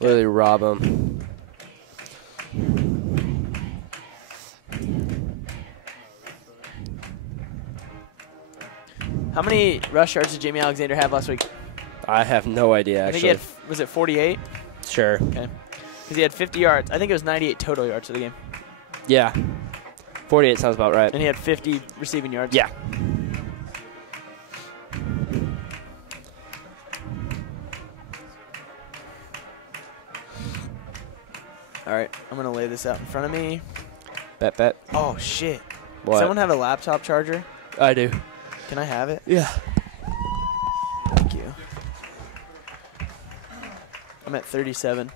Literally rob them. How many rush yards did Jamie Alexander have last week? I have no idea, I think he actually. had, was it 48? Sure. Okay. Because he had 50 yards. I think it was 98 total yards for the game. Yeah. 48 sounds about right. And he had 50 receiving yards. Yeah. All right, I'm going to lay this out in front of me. Bet. Oh, shit. What? Does someone have a laptop charger? I do. Can I have it? Yeah. Thank you. I'm at 37.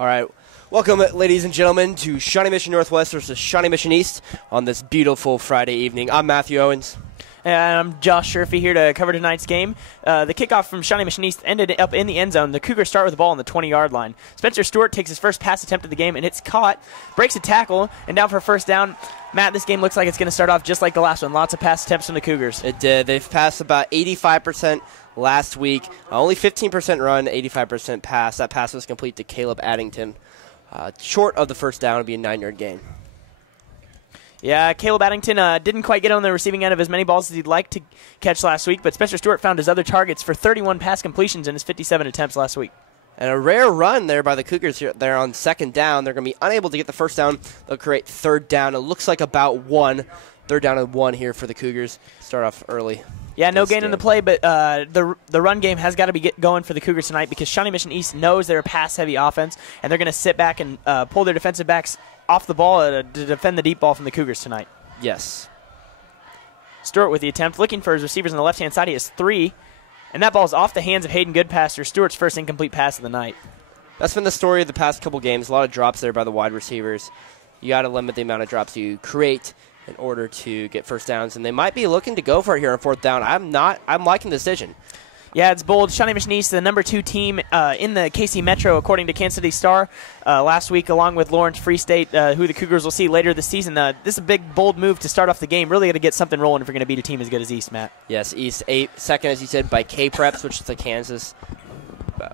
All right. Welcome, ladies and gentlemen, to Shawnee Mission Northwest versus Shawnee Mission East on this beautiful Friday evening. I'm Matthew Owens. And I'm Josh Sherfy here to cover tonight's game. The kickoff from Shawnee Mission East ended up in the end zone. The Cougars start with the ball on the 20-yard line. Spencer Stewart takes his first pass attempt of the game, and it's caught, breaks a tackle, and down for a first down. Matt, this game looks like it's going to start off just like the last one. Lots of pass attempts from the Cougars. It did. They've passed about 85% last week. Only 15% run, 85% pass. That pass was complete to Caleb Addington. Short of the first down would be a 9-yard gain. Yeah, Caleb Addington didn't quite get on the receiving end of as many balls as he'd like to catch last week, but Spencer Stewart found his other targets for 31 pass completions in his 57 attempts last week. And a rare run there by the Cougars here. They're on second down. They're going to be unable to get the first down. They'll create third down. It looks like about one. Third down and 1 here for the Cougars. Start off early. Yeah, no gain in the play, but the run game has got to be going for the Cougars tonight because Shawnee Mission East knows they're a pass-heavy offense, and they're going to sit back and pull their defensive backs off the ball to defend the deep ball from the Cougars tonight. Yes. Stewart with the attempt, looking for his receivers on the left-hand side. He has 3, and that ball's off the hands of Hayden Goodpaster, Stewart's first incomplete pass of the night. That's been the story of the past couple games. A lot of drops there by the wide receivers. You got to limit the amount of drops you create in order to get first downs, and they might be looking to go for it here on fourth down. I'm liking the decision. Yeah, it's bold. Shawnee Mission East, the number 2 team in the KC Metro, according to Kansas City Star last week, along with Lawrence Free State, who the Cougars will see later this season. This is a big, bold move to start off the game. Really got to get something rolling if you're going to beat a team as good as East, Matt. Yes, East second, as you said, by K-Preps, which is a Kansas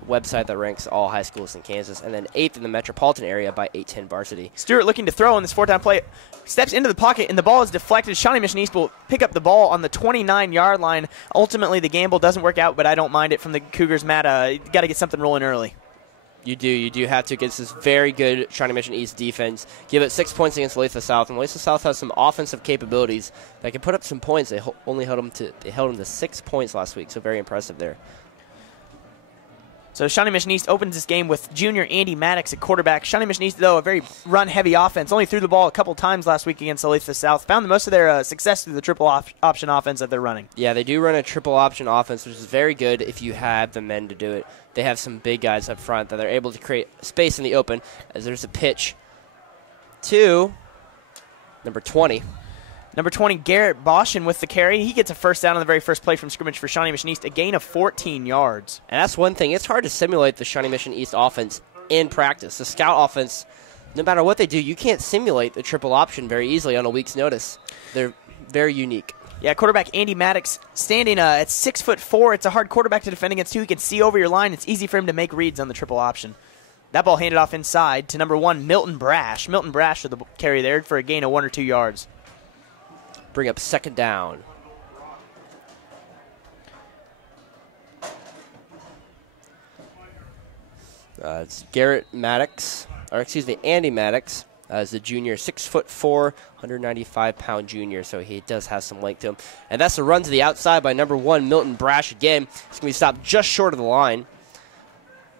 website that ranks all high schools in Kansas, and then 8th in the metropolitan area by 810 Varsity. Stewart looking to throw on this fourth down play, steps into the pocket, and the ball is deflected. Shawnee Mission East will pick up the ball on the 29-yard line. Ultimately, the gamble doesn't work out, but I don't mind it from the Cougars, Matt. You got to get something rolling early. You do have to against this very good Shawnee Mission East defense. Give it 6 points against Olathe South, and Olathe South has some offensive capabilities that can put up some points. They only held them to 6 points last week, so very impressive there. So Shawnee Mission East opens this game with junior Andy Maddox at quarterback. Shawnee Mission East, though, a very run-heavy offense. Only threw the ball a couple times last week against Olathe South. Found most of their success through the triple option offense that they're running. Yeah, they do run a triple option offense, which is very good if you have the men to do it. They have some big guys up front that are able to create space in the open, as there's a pitch to number 20. Number 20, Garrett Boshin with the carry. He gets a first down on the very first play from scrimmage for Shawnee Mission East, a gain of 14 yards. And that's one thing. It's hard to simulate the Shawnee Mission East offense in practice. The scout offense, no matter what they do, you can't simulate the triple option very easily on a week's notice. They're very unique. Yeah, quarterback Andy Maddox standing at 6'4". It's a hard quarterback to defend against, too. He can see over your line. It's easy for him to make reads on the triple option. That ball handed off inside to number 1, Milton Brash. Milton Brash with the carry there for a gain of 1 or 2 yards. Bring up second down. It's Andy Maddox, as the junior, 6'4", 195-pound junior, so he does have some length to him. And that's a run to the outside by number 1, Milton Brash again. It's going to be stopped just short of the line,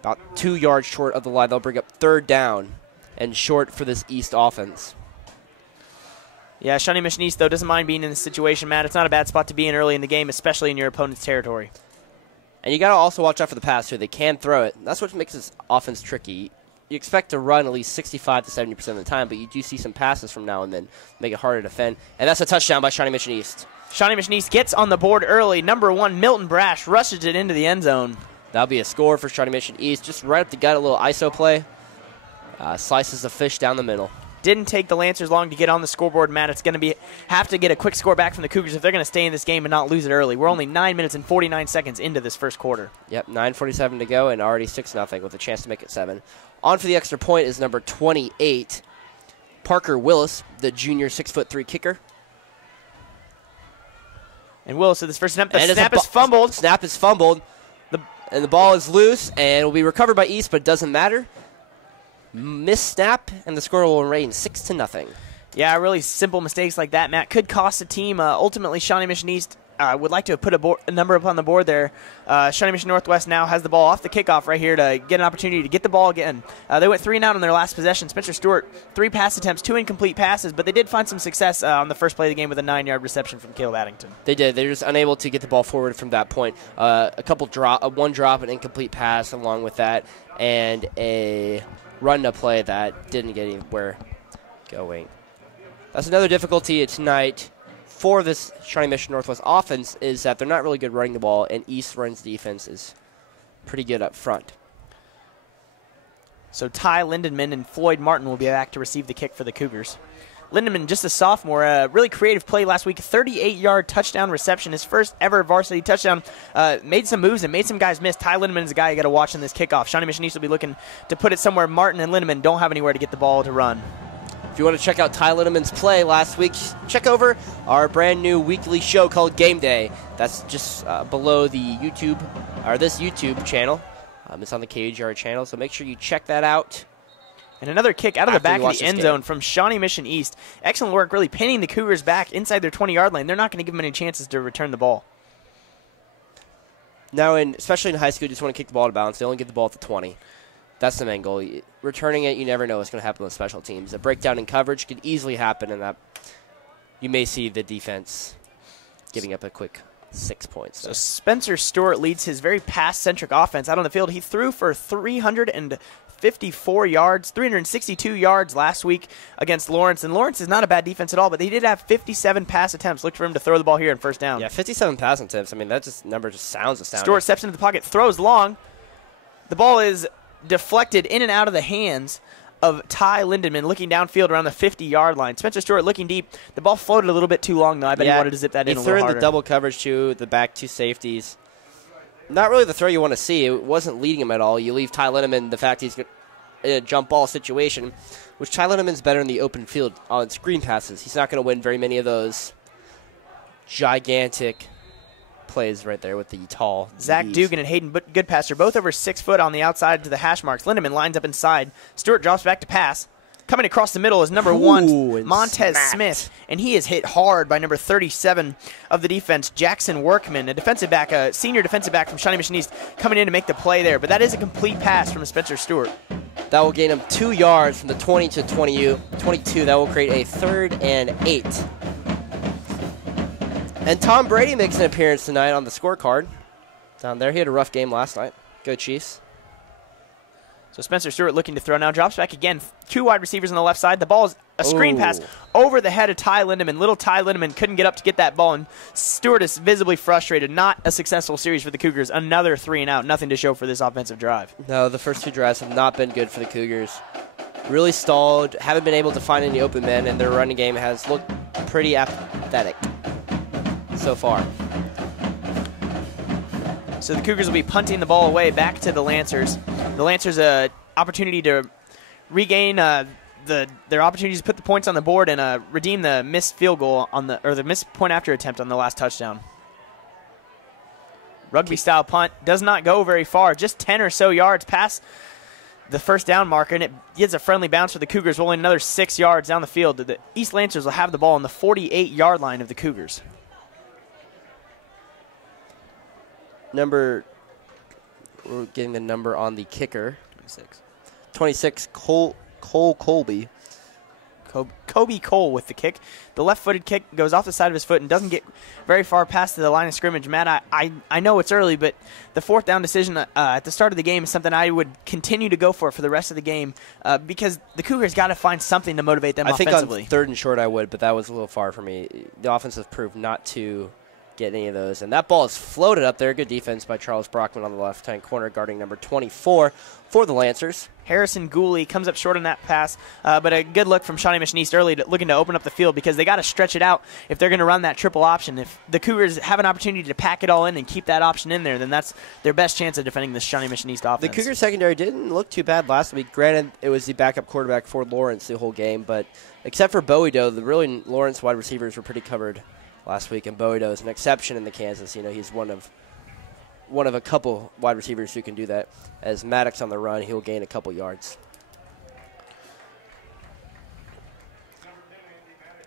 about 2 yards short of the line. They'll bring up third down and short for this East offense. Yeah, Shawnee Mission East, though, doesn't mind being in this situation, Matt. It's not a bad spot to be in early in the game, especially in your opponent's territory. And you got to also watch out for the pass, too. They can throw it. That's what makes this offense tricky. You expect to run at least 65 to 70% of the time, but you do see some passes from now and then make it harder to defend. And that's a touchdown by Shawnee Mission East. Shawnee Mission East gets on the board early. Number 1, Milton Brash, rushes it into the end zone. That'll be a score for Shawnee Mission East. Just right up the gut, a little ISO play. Slices the fish down the middle. Didn't take the Lancers long to get on the scoreboard, Matt. It's going to have to get a quick score back from the Cougars if they're going to stay in this game and not lose it early. We're only 9 minutes and 49 seconds into this first quarter. Yep, 9:47 to go and already 6-0 with a chance to make it 7. On for the extra point is number 28, Parker Willis, the junior 6'3" kicker. And Willis with his first snap. The snap is fumbled. Snap is fumbled. And the ball is loose and will be recovered by East, but it doesn't matter. Missed snap, and the score will remain 6-0. Yeah, really simple mistakes like that, Matt, could cost a team. Ultimately, Shawnee Mission East would like to have put a number up on the board there. Shawnee Mission Northwest now has the ball off the kickoff right here to get an opportunity to get the ball again. They went 3 and out on their last possession. Spencer Stewart, 3 pass attempts, 2 incomplete passes, but they did find some success on the first play of the game with a 9-yard reception from Caleb Addington. They did. They were just unable to get the ball forward from that point. One drop, an incomplete pass along with that, and a run a play that didn't get anywhere going. That's another difficulty tonight for this Shawnee Mission Northwest offense is that they're not really good running the ball, and East Run's defense is pretty good up front. So Ty Lindenman and Floyd Martin will be back to receive the kick for the Cougars. Lindenman, just a sophomore, really creative play last week, 38-yard touchdown reception, his first ever varsity touchdown. Made some moves and made some guys miss. Ty Lindenman is a guy you got to watch in this kickoff. Shawnee Mission East will be looking to put it somewhere Martin and Lindenman don't have anywhere to get the ball to run. If you want to check out Ty Lindeman's play last week, check over our brand new weekly show called Game Day. That's just below the YouTube, or this YouTube channel. It's on the KUGR channel, so make sure you check that out. And another kick out of the back of the end zone from Shawnee Mission East. Excellent work, really pinning the Cougars back inside their 20-yard line. They're not going to give them any chances to return the ball. Now, especially in high school, you just want to kick the ball to bounds. They only get the ball at the 20. That's the main goal. Returning it, you never know what's going to happen with special teams. A breakdown in coverage could easily happen, and that you may see the defense giving up a quick 6 points. So Spencer Stewart leads his very pass-centric offense out on the field. He threw for 354 yards, 362 yards last week against Lawrence. And Lawrence is not a bad defense at all, but they did have 57 pass attempts. Look for him to throw the ball here in first down. Yeah, 57 pass attempts. I mean, that number just sounds astounding. Stewart steps into the pocket, throws long. The ball is deflected in and out of the hands of Ty Lindenman, looking downfield around the 50-yard line. Spencer Stewart looking deep. The ball floated a little bit too long, though. I bet he wanted to zip that in a little harder. He threw in the double coverage, too, the back two safeties. Not really the throw you want to see. It wasn't leading him at all. You leave Ty Lindeman the fact he's in a jump ball situation, which Ty Lindeman's better in the open field on screen passes. He's not going to win very many of those gigantic plays right there with the tall Zach DBs. Dugan and Hayden Goodpasser, both over 6 foot on the outside to the hash marks. Lindeman lines up inside. Stewart drops back to pass. Coming across the middle is number 1, Montez Smith, and he is hit hard by number 37 of the defense, Jackson Workman, a defensive back, a senior defensive back from Shawnee Mission East, coming in to make the play there. But that is a complete pass from Spencer Stewart. That will gain him 2 yards from the 20 to 22. That will create a 3rd and 8. And Tom Brady makes an appearance tonight on the scorecard. Down there, he had a rough game last night. Go Chiefs. So Spencer Stewart looking to throw now. Drops back again. 2 wide receivers on the left side. The ball is a screen pass over the head of Ty Lindeman. Little Ty Lindeman couldn't get up to get that ball, and Stewart is visibly frustrated. Not a successful series for the Cougars. Another 3 and out. Nothing to show for this offensive drive. No, the first 2 drives have not been good for the Cougars. Really stalled. Haven't been able to find any open men, and their running game has looked pretty apathetic so far. So the Cougars will be punting the ball away back to the Lancers. The Lancers opportunity to regain their opportunities to put the points on the board and redeem the missed field goal the missed point after attempt on the last touchdown. Rugby style punt does not go very far, just 10 or so yards past the first down marker, and it gives a friendly bounce for the Cougars, rolling another 6 yards down the field. The East Lancers will have the ball on the 48-yard line of the Cougars. We're getting the number on the kicker. 26, Cole Colby. Kobe Cole with the kick. The left-footed kick goes off the side of his foot and doesn't get very far past the line of scrimmage. Matt, I know it's early, but the 4th down decision at the start of the game is something I would continue to go for the rest of the game because the Cougars got to find something to motivate them offensively. I think on 3rd and short I would, but that was a little far for me. The offense has proved not to get any of those. And that ball is floated up there. Good defense by Charles Brockman on the left-hand corner, guarding number 24 for the Lancers. Harrison Gooley comes up short on that pass, but a good look from Shawnee Mission East early, looking to open up the field because they got to stretch it out if they're going to run that triple option. If the Cougars have an opportunity to pack it all in and keep that option in there, then that's their best chance of defending this Shawnee Mission East offense. The Cougars secondary didn't look too bad last week. Granted, it was the backup quarterback for Lawrence the whole game, but except for Bowie Doe, the really Lawrence wide receivers were pretty covered last week, and Bowie Doe is an exception in the Kansas. You know, he's one of a couple wide receivers who can do that. As Maddox on the run, he'll gain a couple yards.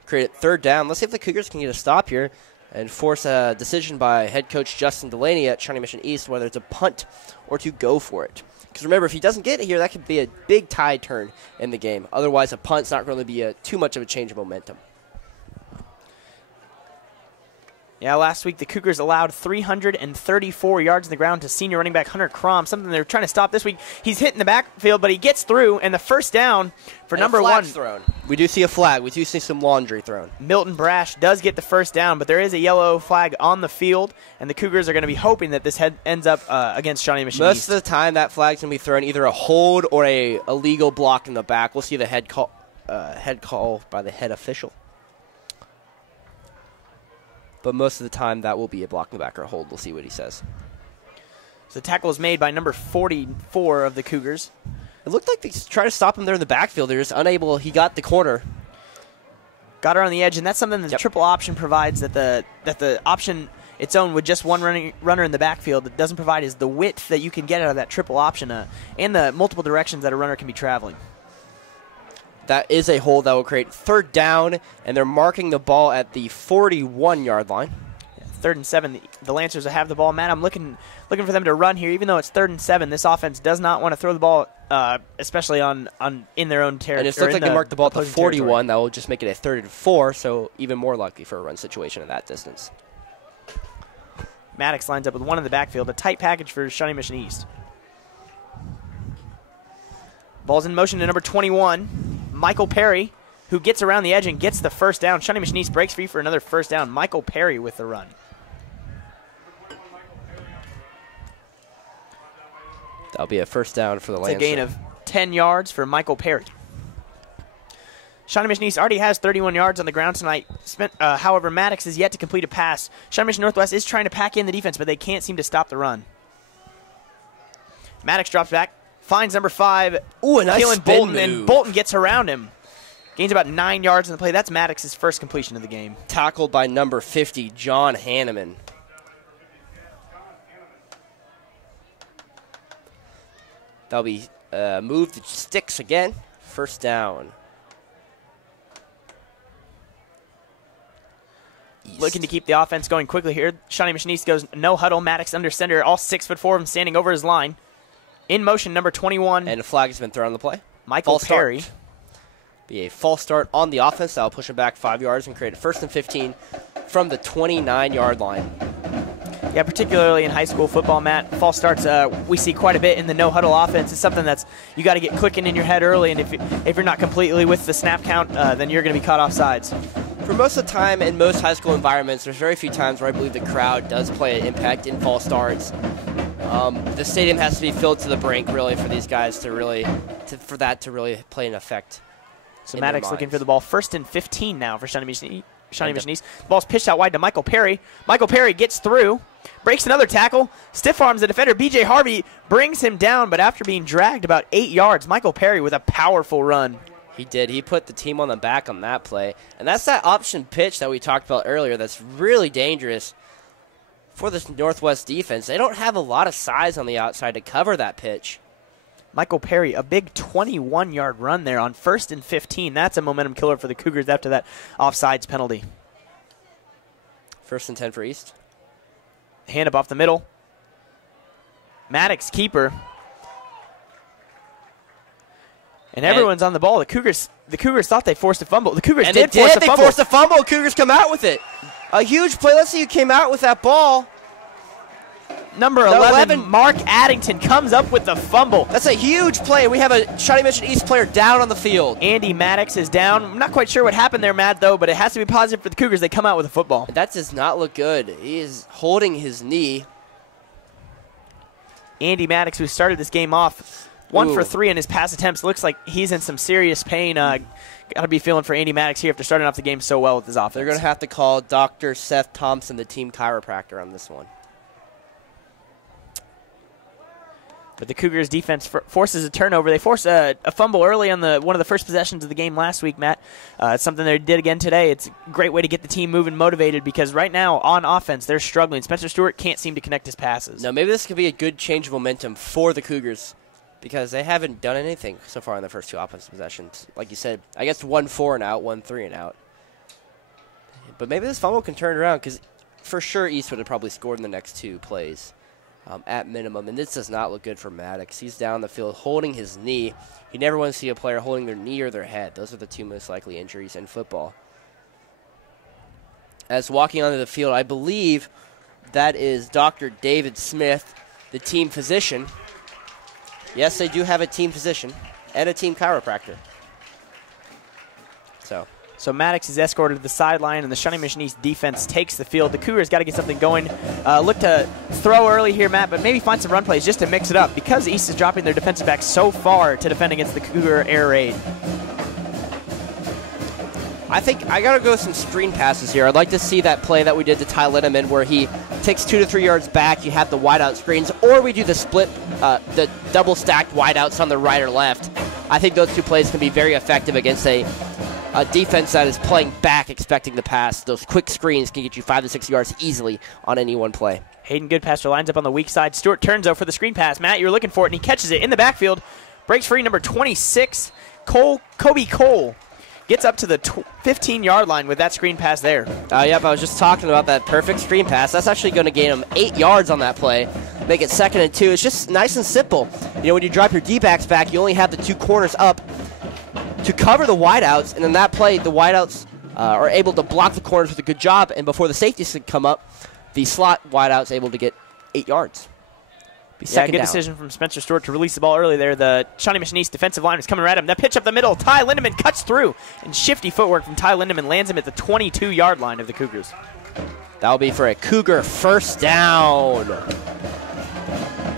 Create 3rd down. Let's see if the Cougars can get a stop here and force a decision by head coach Justin Delaney at Shawnee Mission East, whether it's a punt or to go for it. Because remember, if he doesn't get it here, that could be a big tide turn in the game. Otherwise, a punt's not going to be too much of a change of momentum. Yeah, last week the Cougars allowed 334 yards on the ground to senior running back Hunter Crom, something they're trying to stop this week. He's hitting the backfield, but he gets through, and the first down for and number one. Thrown. We do see a flag. We do see some laundry thrown. Milton Brash does get the first down, but there is a yellow flag on the field, and the Cougars are going to be hoping that this ends up against Shawnee Mission Most East. of the time, that flag's going to be thrown either a hold or a illegal block in the back. We'll see the head call by the head official. But most of the time, that will be a block in the back or a hold. We'll see what he says. So the tackle is made by number 44 of the Cougars. It looked like they tried to stop him there in the backfield. They're just unable. He got the corner. Got her on the edge, and that's something that the triple option provides that the option its own with just one runner in the backfield that doesn't provide is the width that you can get out of that triple option and the multiple directions that a runner can be traveling. That is a hold that will create third down, and they're marking the ball at the 41-yard line. 3rd and 7. The Lancers have the ball. Matt, I'm looking for them to run here. Even though it's 3rd and 7, this offense does not want to throw the ball, especially in their own territory. And it looks like they marked the ball at the 41. Territory. That will just make it a 3rd and 4, so even more likely for a run situation at that distance. Maddox lines up with one in the backfield. A tight package for Shawnee Mission East. Ball's in motion to number 21. Michael Perry, who gets around the edge and gets the first down. Shawnee Mission East breaks free for another first down. Michael Perry with the run. That'll be a first down for the Lancers. It's a gain of 10 yards for Michael Perry. Shawnee Mission East already has 31 yards on the ground tonight. However, Maddox is yet to complete a pass. Shawnee Mission Northwest is trying to pack in the defense, but they can't seem to stop the run. Maddox drops back. Finds number 5. Ooh, a nice spin Bolton, move. and Bolton gets around him. Gains about 9 yards in the play. That's Maddox's first completion of the game. Tackled by number 50, John Hanneman. That'll be moved to sticks again. First down. East. Looking to keep the offense going quickly here. Shawnee Mission East goes no huddle. Maddox under center. All 6'4" of them standing over his line. In motion, number 21. And a flag has been thrown on the play. Michael Perry. Be a false start on the offense. That'll push him back 5 yards and create a 1st and 15 from the 29-yard line. Yeah, particularly in high school football, Matt. False starts we see quite a bit in the no-huddle offense. It's something that's you got to get clicking in your head early, and if you're not completely with the snap count, then you're going to be caught off sides. For most of the time in most high school environments, there's very few times where I believe the crowd does play an impact in false starts. The stadium has to be filled to the brink, really, for these guys to really play an effect. So Maddox looking for the ball. 1st and 15 now for Shawnee Mission East. The ball's pitched out wide to Michael Perry. Michael Perry gets through, breaks another tackle, stiff arms the defender. B.J. Harvey brings him down, but after being dragged about 8 yards, Michael Perry with a powerful run. He did. He put the team on the back on that play. And that's that option pitch that we talked about earlier that's really dangerous for this Northwest defense. They don't have a lot of size on the outside to cover that pitch. Michael Perry, a big 21-yard run there on 1st and 15. That's a momentum killer for the Cougars after that offsides penalty. 1st and 10 for East. Hand up off the middle. Maddox keeper. And everyone's on the ball. The Cougars thought they forced a fumble. The Cougars did force a fumble. They forced a fumble. Cougars come out with it. A huge play. Let's see who came out with that ball. Number 11, Mark Addington comes up with the fumble. That's a huge play. We have a Shawnee Mission East player down on the field. Andy Maddox is down. I'm not quite sure what happened there, Matt, though, but it has to be positive for the Cougars. They come out with a football. That does not look good. He is holding his knee. Andy Maddox, who started this game off 1 for 3 in his pass attempts, looks like he's in some serious pain. Got to be feeling for Andy Maddox here after starting off the game so well with his offense. They're going to have to call Dr. Seth Thompson, the team chiropractor, on this one. But the Cougars defense forces a turnover. They force a fumble early on one of the first possessions of the game last week, Matt. It's something they did again today. It's a great way to get the team moving, motivated, because right now on offense they're struggling. Spencer Stewart can't seem to connect his passes. No, maybe this could be a good change of momentum for the Cougars because they haven't done anything so far in the first 2 offensive possessions. Like you said, I guess 1 4 and out, 1 3 and out. But maybe this fumble can turn it around because for sure East would have probably scored in the next 2 plays. At minimum, and this does not look good for Maddox. He's down the field holding his knee. You never want to see a player holding their knee or their head. Those are the 2 most likely injuries in football. as walking onto the field, I believe that is Dr. David Smith, the team physician. Yes, they do have a team physician and a team chiropractor. So Maddox is escorted to the sideline, and the Shawnee Mission East defense takes the field. The Cougars got to get something going. Look to throw early here, Matt, but maybe find some run plays just to mix it up because East is dropping their defensive back so far to defend against the Cougar air raid. I think I got to go with some screen passes here. I'd like to see that play that we did to Ty Linneman where he takes 2 to 3 yards back. You have the wideout screens, or we do the split, the double-stacked wideouts on the right or left. I think those 2 plays can be very effective against a defense that is playing back, expecting the pass. Those quick screens can get you 5 to 6 yards easily on any one play. Hayden Goodpaster lines up on the weak side. Stewart turns out for the screen pass. Matt, you're looking for it, and he catches it in the backfield. Breaks free, number 26, Kobe Cole. Gets up to the 15-yard line with that screen pass there. Yep, I was just talking about that perfect screen pass. That's actually going to gain him 8 yards on that play. Make it 2nd and 2. It's just nice and simple. You know, when you drop your D-backs back, you only have the 2 corners up to cover the wideouts, and in that play, the wideouts are able to block the corners with a good job, and before the safeties can come up, the slot wideout's able to get 8 yards. Yeah, good decision from Spencer Stewart to release the ball early there. The Shawnee Mission East defensive line is coming right at him. That pitch up the middle, Ty Lindeman cuts through, and shifty footwork from Ty Lindeman lands him at the 22-yard line of the Cougars. That'll be for a Cougar first down.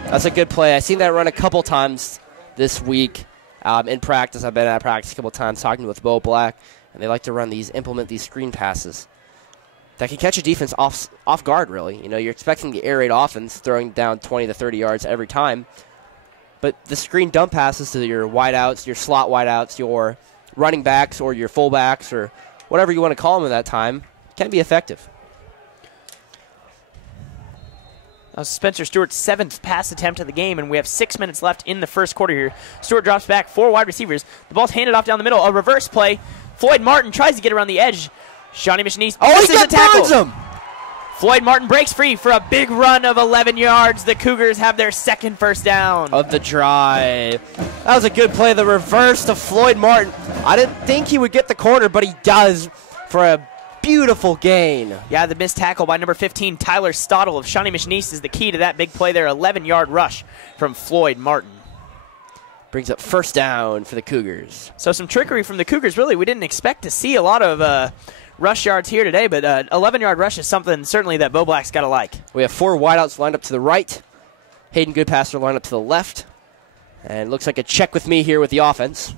That's a good play. I've seen that run a couple times this week in practice. I've been at practice a couple times talking with Bo Black, and they like to implement these screen passes that can catch a defense off guard, really. You know, you're expecting the air raid offense throwing down 20 to 30 yards every time, but the screen dump passes to your wideouts, your slot wideouts, your running backs or your fullbacks or whatever you want to call them at that time can be effective. Spencer Stewart's 7th pass attempt of the game, and we have 6 minutes left in the first quarter here. Stewart drops back, 4 wide receivers. The ball's handed off down the middle. A reverse play. Floyd Martin tries to get around the edge. Shawnee Mission East misses a tackle. Him. Floyd Martin breaks free for a big run of 11 yards. The Cougars have their 2nd first down of the drive. That was a good play. The reverse to Floyd Martin. I didn't think he would get the corner, but he does for a beautiful gain. Yeah, the missed tackle by number 15, Tyler Stottle of Shawnee Mission East, is the key to that big play there. 11-yard rush from Floyd Martin. Brings up first down for the Cougars. So some trickery from the Cougars. Really, we didn't expect to see a lot of rush yards here today, but 11-yard rush is something certainly that Bo Black's got to like. We have 4 wideouts lined up to the right. Hayden Goodpaster lined up to the left. And it looks like a check with me here with the offense.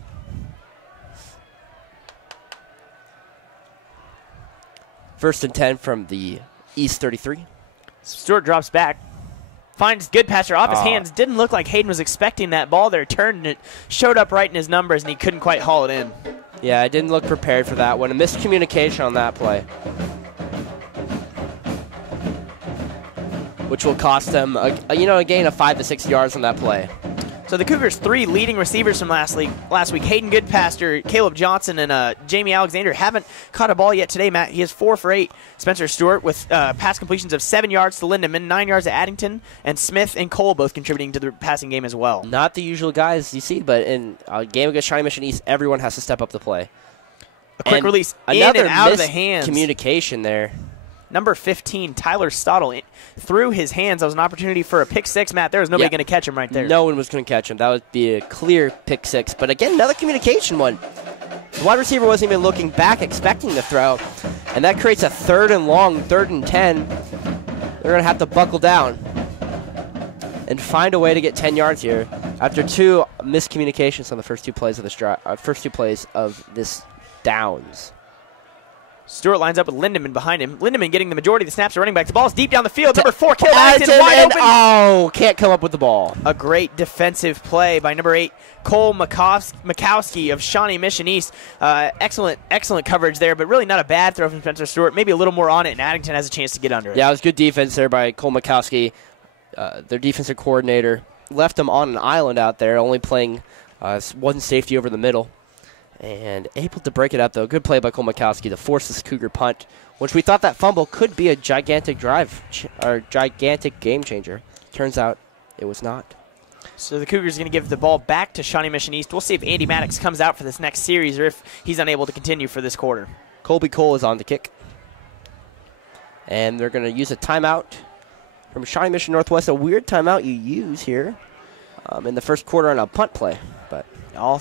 First and 10 from the East 33. Stewart drops back. Finds Goodpaster off his hands. Didn't look like Hayden was expecting that ball there. Turned and it showed up right in his numbers, and he couldn't quite haul it in. Yeah, I didn't look prepared for that one. A miscommunication on that play, which will cost them a gain of 5 to 6 yards on that play. So the Cougars' 3 leading receivers from last week, Hayden Goodpaster, Caleb Johnson, and Jamie Alexander, haven't caught a ball yet today, Matt. He is 4 for 8. Spencer Stewart with pass completions of 7 yards to Lindeman, 9 yards to Addington, and Smith and Cole both contributing to the passing game as well. Not the usual guys you see, but in a game against Shawnee Mission East, everyone has to step up the play. A quick release in and out of the hands. Communication there. Number 15, Tyler Stottle, through his hands. That was an opportunity for a pick 6, Matt. There was nobody going to catch him right there. No one was going to catch him. That would be a clear pick 6. But again, another communication one. The wide receiver wasn't even looking back, expecting the throw. And that creates a 3rd and long, 3rd and 10. They're going to have to buckle down and find a way to get 10 yards here after 2 miscommunications on the first 2 plays of this this downs. Stewart lines up with Lindeman behind him. Lindeman getting the majority of the snaps of running back. The ball's deep down the field. Number 4, Caleb Addington, wide open. Can't come up with the ball. A great defensive play by number 8, Cole Makowski of Shawnee Mission East. Excellent coverage there, but really not a bad throw from Spencer Stewart. Maybe a little more on it, and Addington has a chance to get under it. Yeah, it was good defense there by Cole Makowski. Their defensive coordinator left them on an island out there, only playing 1 safety over the middle. And able to break it up, though. Good play by Cole Makowski to force this Cougar punt, which we thought that fumble could be a gigantic gigantic game changer. Turns out it was not. So the Cougars are going to give the ball back to Shawnee Mission East. We'll see if Andy Maddox comes out for this next series or if he's unable to continue for this quarter. Colby Cole is on the kick. And they're going to use a timeout from Shawnee Mission Northwest, a weird timeout you use here in the first quarter on a punt play. But all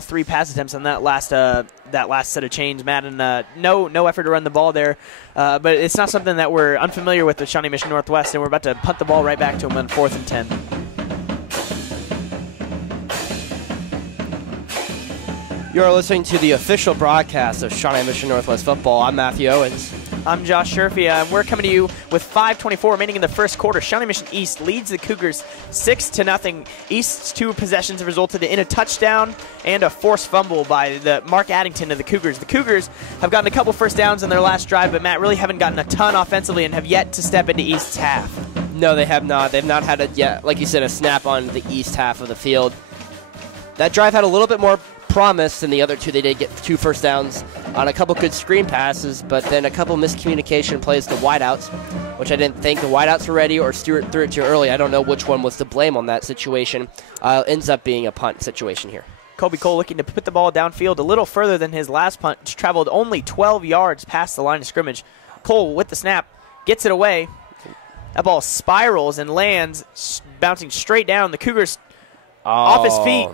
3 pass attempts on that last set of chains, Matt, and no effort to run the ball there. But it's not something that we're unfamiliar with Shawnee Mission Northwest, and we're about to punt the ball right back to them on 4th and 10. You're listening to the official broadcast of Shawnee Mission Northwest football. I'm Matthew Owens. I'm Josh Sherfia, and we're coming to you with 5:24 remaining in the first quarter. Shawnee Mission East leads the Cougars 6-0. East's 2 possessions have resulted in a touchdown and a forced fumble by the Mark Addington of the Cougars. The Cougars have gotten a couple first downs in their last drive, but Matt, really haven't gotten a ton offensively and have yet to step into East's half. No, they have not. They've not had like you said, a snap on the East half of the field. That drive had a little bit more promise than the other 2. They did get 2 first downs on a couple good screen passes, but then a couple miscommunication plays to wideouts, which I didn't think the wideouts were ready, or Stewart threw it too early. I don't know which one was to blame on that situation. Ends up being a punt situation here. Colby Cole looking to put the ball downfield a little further than his last punt, which traveled only 12 yards past the line of scrimmage. Cole with the snap, gets it away. That ball spirals and lands, bouncing straight down. The Cougars off his feet.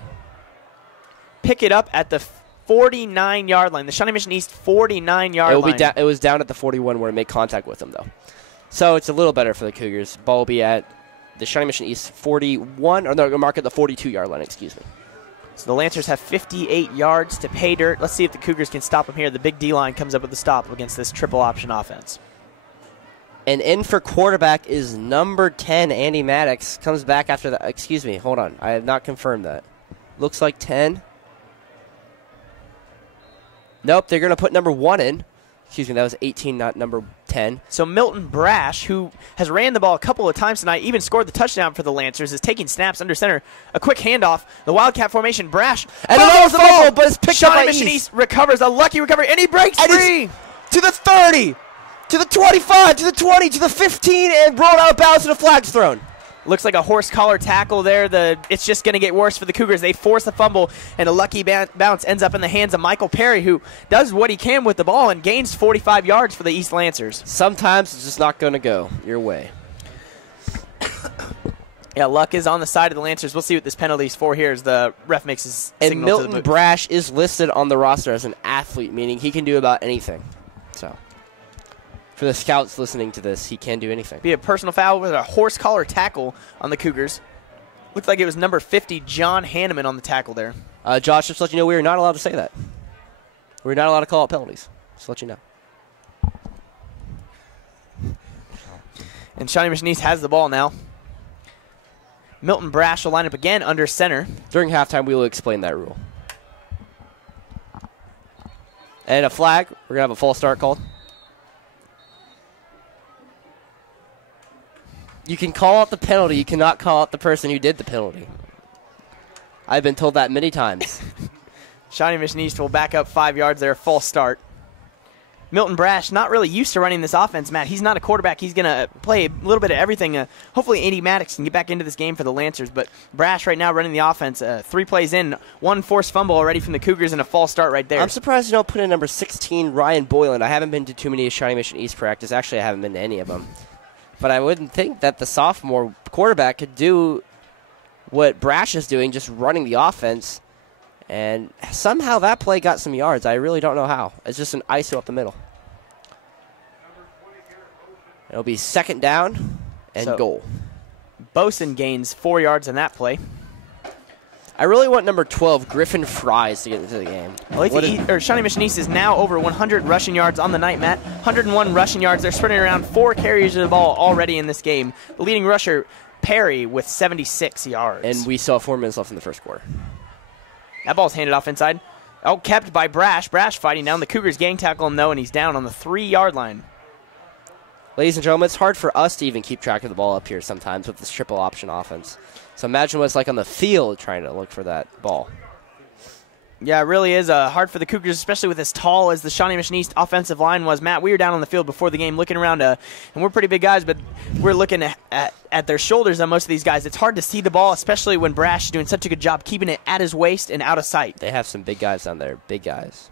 Pick it up at the 49-yard line. The Shawnee Mission East 49-yard line. It was down at the 41 where it made contact with them, though. So it's a little better for the Cougars. Ball will be at the Shawnee Mission East 41, or no, mark at the 42-yard line, excuse me. So the Lancers have 58 yards to pay dirt. Let's see if the Cougars can stop them here. The big D-line comes up with the stop against this triple option offense. And in for quarterback is number 10, Andy Maddox. Comes back after that. Excuse me, hold on. I have not confirmed that. Looks like 10. Nope, they're going to put number 1 in. Excuse me, that was 18, not number 10. So Milton Brash, who has ran the ball a couple of times tonight, even scored the touchdown for the Lancers, is taking snaps under center. A quick handoff. The Wildcat formation, Brash. And it was the ball, but it's picked up by Mission East recovers. A lucky recovery, and he breaks free. To the 30, to the 25, to the 20, to the 15, and rolled out of bounds and a flag's thrown. Looks like a horse collar tackle there. It's just going to get worse for the Cougars. They force the fumble, and a lucky bounce ends up in the hands of Michael Perry, who does what he can with the ball and gains 45 yards for the East Lancers. Sometimes it's just not going to go your way. Yeah, luck is on the side of the Lancers. We'll see what this penalty is for here as the ref makes his signal. And Milton Brash is listed on the roster as an athlete, meaning he can do about anything. So, for the scouts listening to this, he can do anything. Be a personal foul with a horse collar tackle on the Cougars. Looked like it was number 50, John Hanneman, on the tackle there. Josh, just to let you know, we are not allowed to say that. We're not allowed to call out penalties. Just to let you know. And Shawnee Mission East has the ball now. Milton Brash will line up again under center. During halftime, we will explain that rule. And a flag. We're going to have a false start called. You can call out the penalty. You cannot call out the person who did the penalty. I've been told that many times. Shawnee Mission East will back up 5 yards there. False start. Milton Brash, not really used to running this offense, Matt. He's not a quarterback. He's going to play a little bit of everything. Hopefully Andy Maddox can get back into this game for the Lancers. But Brash right now running the offense. 3 plays in, 1 forced fumble already from the Cougars and a false start right there. I'm surprised you don't put in number 16, Ryan Boylan. I haven't been to too many Shawnee Mission East practice. Actually, I haven't been to any of them. But I wouldn't think that the sophomore quarterback could do what Brash is doing, just running the offense. And somehow that play got some yards. I really don't know how. It's just an ISO up the middle. It'll be second down and goal. Boson gains 4 yards in that play. I really want number 12, Griffin Fries, to get into the game. Shawnee Mission East is now over 100 rushing yards on the night, Matt. 101 rushing yards. They're sprinting around 4 carries of the ball already in this game. The leading rusher, Perry, with 76 yards. And we saw 4 minutes left in the first quarter. That ball's handed off inside. Oh, kept by Brash. Brash fighting down. The Cougars gang tackle him, though, and he's down on the 3-yard line. Ladies and gentlemen, it's hard for us to even keep track of the ball up here sometimes with this triple option offense. So imagine what it's like on the field trying to look for that ball. Yeah, it really is hard for the Cougars, especially with as tall as the Shawnee Mission East offensive line was. Matt, we were down on the field before the game looking around, and we're pretty big guys, but we're looking at their shoulders on most of these guys. It's hard to see the ball, especially when Brash is doing such a good job keeping it at his waist and out of sight. They have some big guys down there, big guys.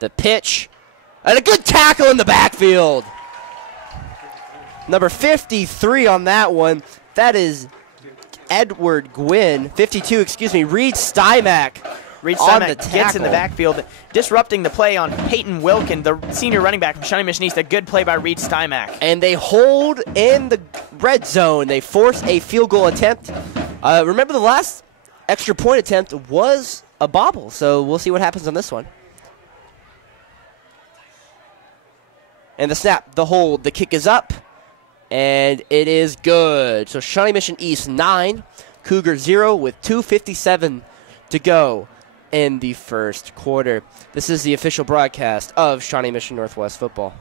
The pitch, and a good tackle in the backfield. Number 53 on that one. That is Edward Gwynn. 52, excuse me, Reed Stymack. Reed Stymack gets in the backfield, disrupting the play on Peyton Wilkin, the senior running back from Shawnee Mission East. A good play by Reed Stymack. And they hold in the red zone. They force a field goal attempt. Remember, the last extra point attempt was a bobble, so we'll see what happens on this one. And the snap, the hold, the kick is up, and it is good. So Shawnee Mission East 9, Cougar 0 with 2:57 to go in the first quarter. This is the official broadcast of Shawnee Mission Northwest football.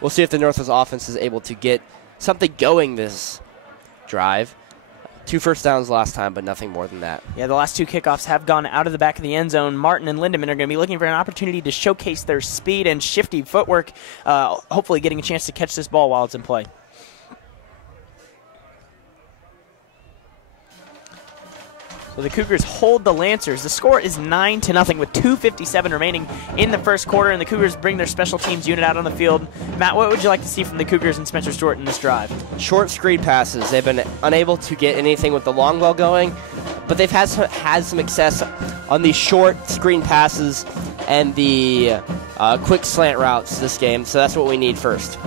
We'll see if the Northwest offense is able to get something going this drive. 2 first downs last time, but nothing more than that. Yeah, the last 2 kickoffs have gone out of the back of the end zone. Martin and Lindemann are going to be looking for an opportunity to showcase their speed and shifty footwork, hopefully getting a chance to catch this ball while it's in play. So the Cougars hold the Lancers. The score is 9-0 with 2:57 remaining in the first quarter, and the Cougars bring their special teams unit out on the field. Matt, what would you like to see from the Cougars and Spencer Stewart in this drive? Short screen passes. They've been unable to get anything with the long ball going, but they've had some success on the short screen passes and the quick slant routes this game, so that's what we need first.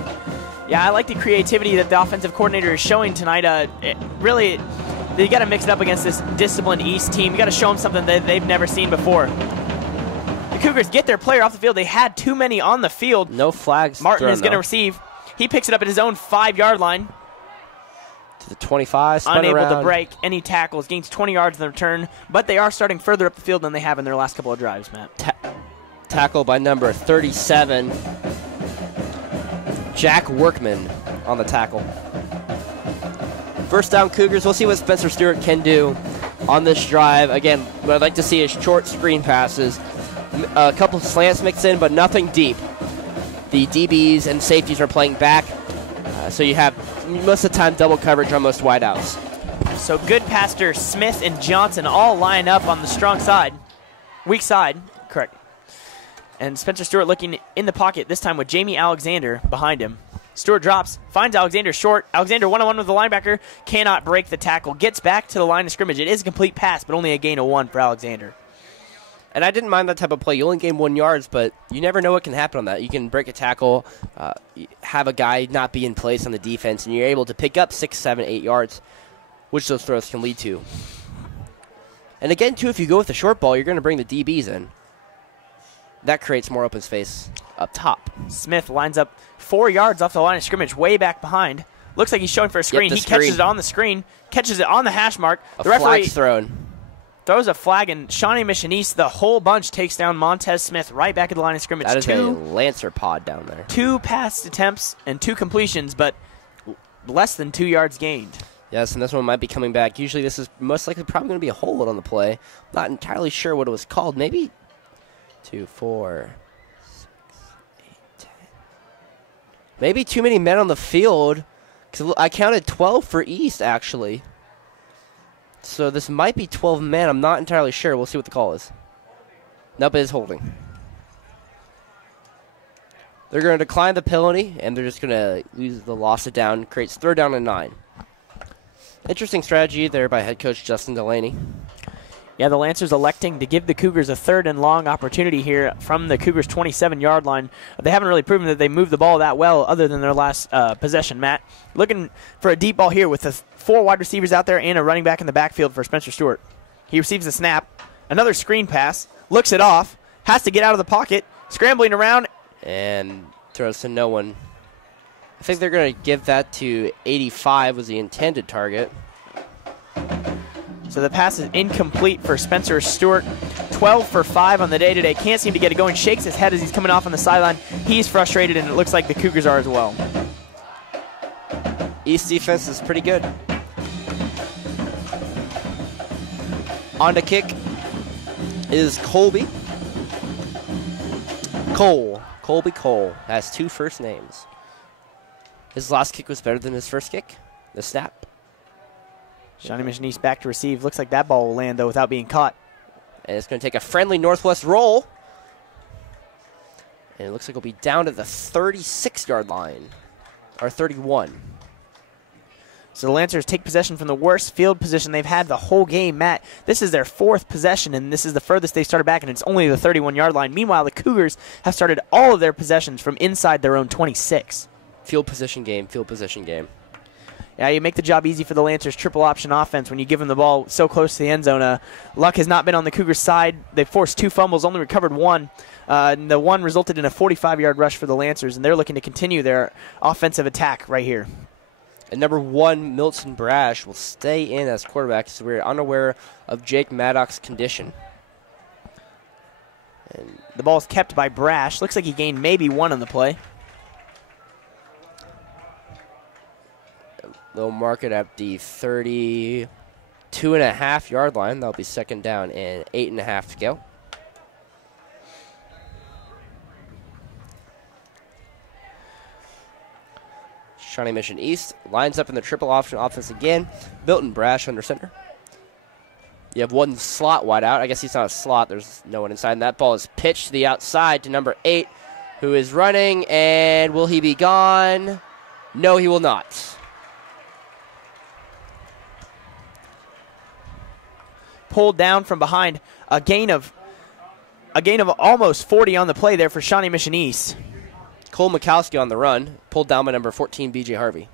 Yeah, I like the creativity that the offensive coordinator is showing tonight. You got to mix it up against this disciplined East team. You got to show them something that they've never seen before. The Cougars get their player off the field. They had too many on the field. No flags. Martin is going to receive. He picks it up at his own 5-yard line. To the 25, spun unable around. To break any tackles. Gains 20 yards in the return, but they are starting further up the field than they have in their last couple of drives, Matt. Tackle by number 37, Jack Workman on the tackle. First down, Cougars. We'll see what Spencer Stewart can do on this drive. Again, what I'd like to see is short screen passes. A couple of slants mixed in, but nothing deep. The DBs and safeties are playing back, so you have most of the time double coverage on most wideouts. So Goodpaster, Smith, and Johnson all line up on the strong side. Weak side, correct. And Spencer Stewart looking in the pocket, this time with Jamie Alexander behind him. Stewart drops, finds Alexander short. Alexander one-on-one with the linebacker, cannot break the tackle. Gets back to the line of scrimmage. It is a complete pass, but only a gain of 1 for Alexander. And I didn't mind that type of play. You only gain 1 yard, but you never know what can happen on that. You can break a tackle, have a guy not be in place on the defense, and you're able to pick up 6, 7, 8 yards, which those throws can lead to. And again, too, if you go with the short ball, you're going to bring the DBs in. That creates more open space up top. Smith lines up 4 yards off the line of scrimmage, way back behind. Looks like he's showing for a screen. He catches it on the screen, catches it on the hash mark. The referee throws a flag, and Shawnee Mission East, the whole bunch, takes down Montez Smith right back at the line of scrimmage. That is a Lancer pod down there. 2 pass attempts and 2 completions, but less than 2 yards gained. Yes, and this one might be coming back. Usually this is most likely probably going to be a hold on the play. Not entirely sure what it was called. Maybe 2, 4, 6, 8, 10. Maybe too many men on the field. Because I counted 12 for East, actually. So this might be 12 men. I'm not entirely sure. We'll see what the call is. Nope, it is holding. They're going to decline the penalty, and they're just going to lose the loss of down. Creates 3rd down and 9. Interesting strategy there by head coach Justin Delaney. Yeah, the Lancers electing to give the Cougars a 3rd and long opportunity here from the Cougars' 27-yard line. They haven't really proven that they moved the ball that well other than their last possession. Matt, looking for a deep ball here with the 4 wide receivers out there and a running back in the backfield for Spencer Stewart. He receives a snap, another screen pass, looks it off, has to get out of the pocket, scrambling around. And throws to no one. I think they're going to give that to 85 was the intended target. So the pass is incomplete for Spencer Stewart. 12 for 5 on the day today. Can't seem to get it going. Shakes his head as he's coming off on the sideline. He's frustrated, and it looks like the Cougars are as well. East defense is pretty good. On the kick is Colby. Colby Cole has 2 first names. His last kick was better than his first kick. The snap. Shawnee Mission East back to receive. Looks like that ball will land, though, without being caught. And it's going to take a friendly Northwest roll. And it looks like it'll be down to the 36-yard line, or 31. So the Lancers take possession from the worst field position they've had the whole game. Matt, this is their 4th possession, and this is the furthest they've started back, and it's only the 31-yard line. Meanwhile, the Cougars have started all of their possessions from inside their own 26. Field position game, field position game. Yeah, you make the job easy for the Lancers' triple option offense when you give them the ball so close to the end zone. Luck has not been on the Cougars' side. They forced 2 fumbles, only recovered 1. And the one resulted in a 45-yard rush for the Lancers, and they're looking to continue their offensive attack right here. And number 1, Milton Brash, will stay in as quarterback, so we're unaware of Jake Maddox's condition. And the ball is kept by Brash. Looks like he gained maybe 1 on the play. They'll mark it at the 32.5-yard line. That'll be 2nd down and 8.5 to go. Shawnee Mission East lines up in the triple option offense again. Milton Brash under center. You have 1 slot wide out. I guess he's not a slot. There's no one inside. And that ball is pitched to the outside to number 8, who is running. And will he be gone? No, he will not. Pulled down from behind. A gain of almost 40 on the play there for Shawnee Mission East. Cole Mikowski on the run, pulled down by number 14, B.J. Harvey.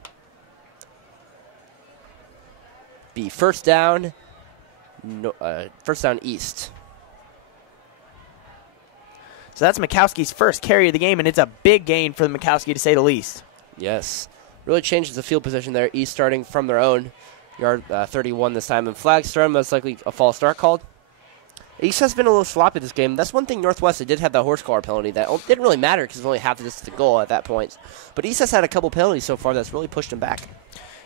Be first down east. So that's Mikowski's first carry of the game, and it's a big gain for the Mikowski, to say the least. Yes. Really changes the field position there. East starting from their own yard 31 this time. And flags thrown, most likely a false start called. East has been a little sloppy this game. That's one thing Northwest, they did have that horse collar penalty. That didn't really matter because it was only half of this to the goal at that point. But East has had a couple penalties so far that's really pushed them back.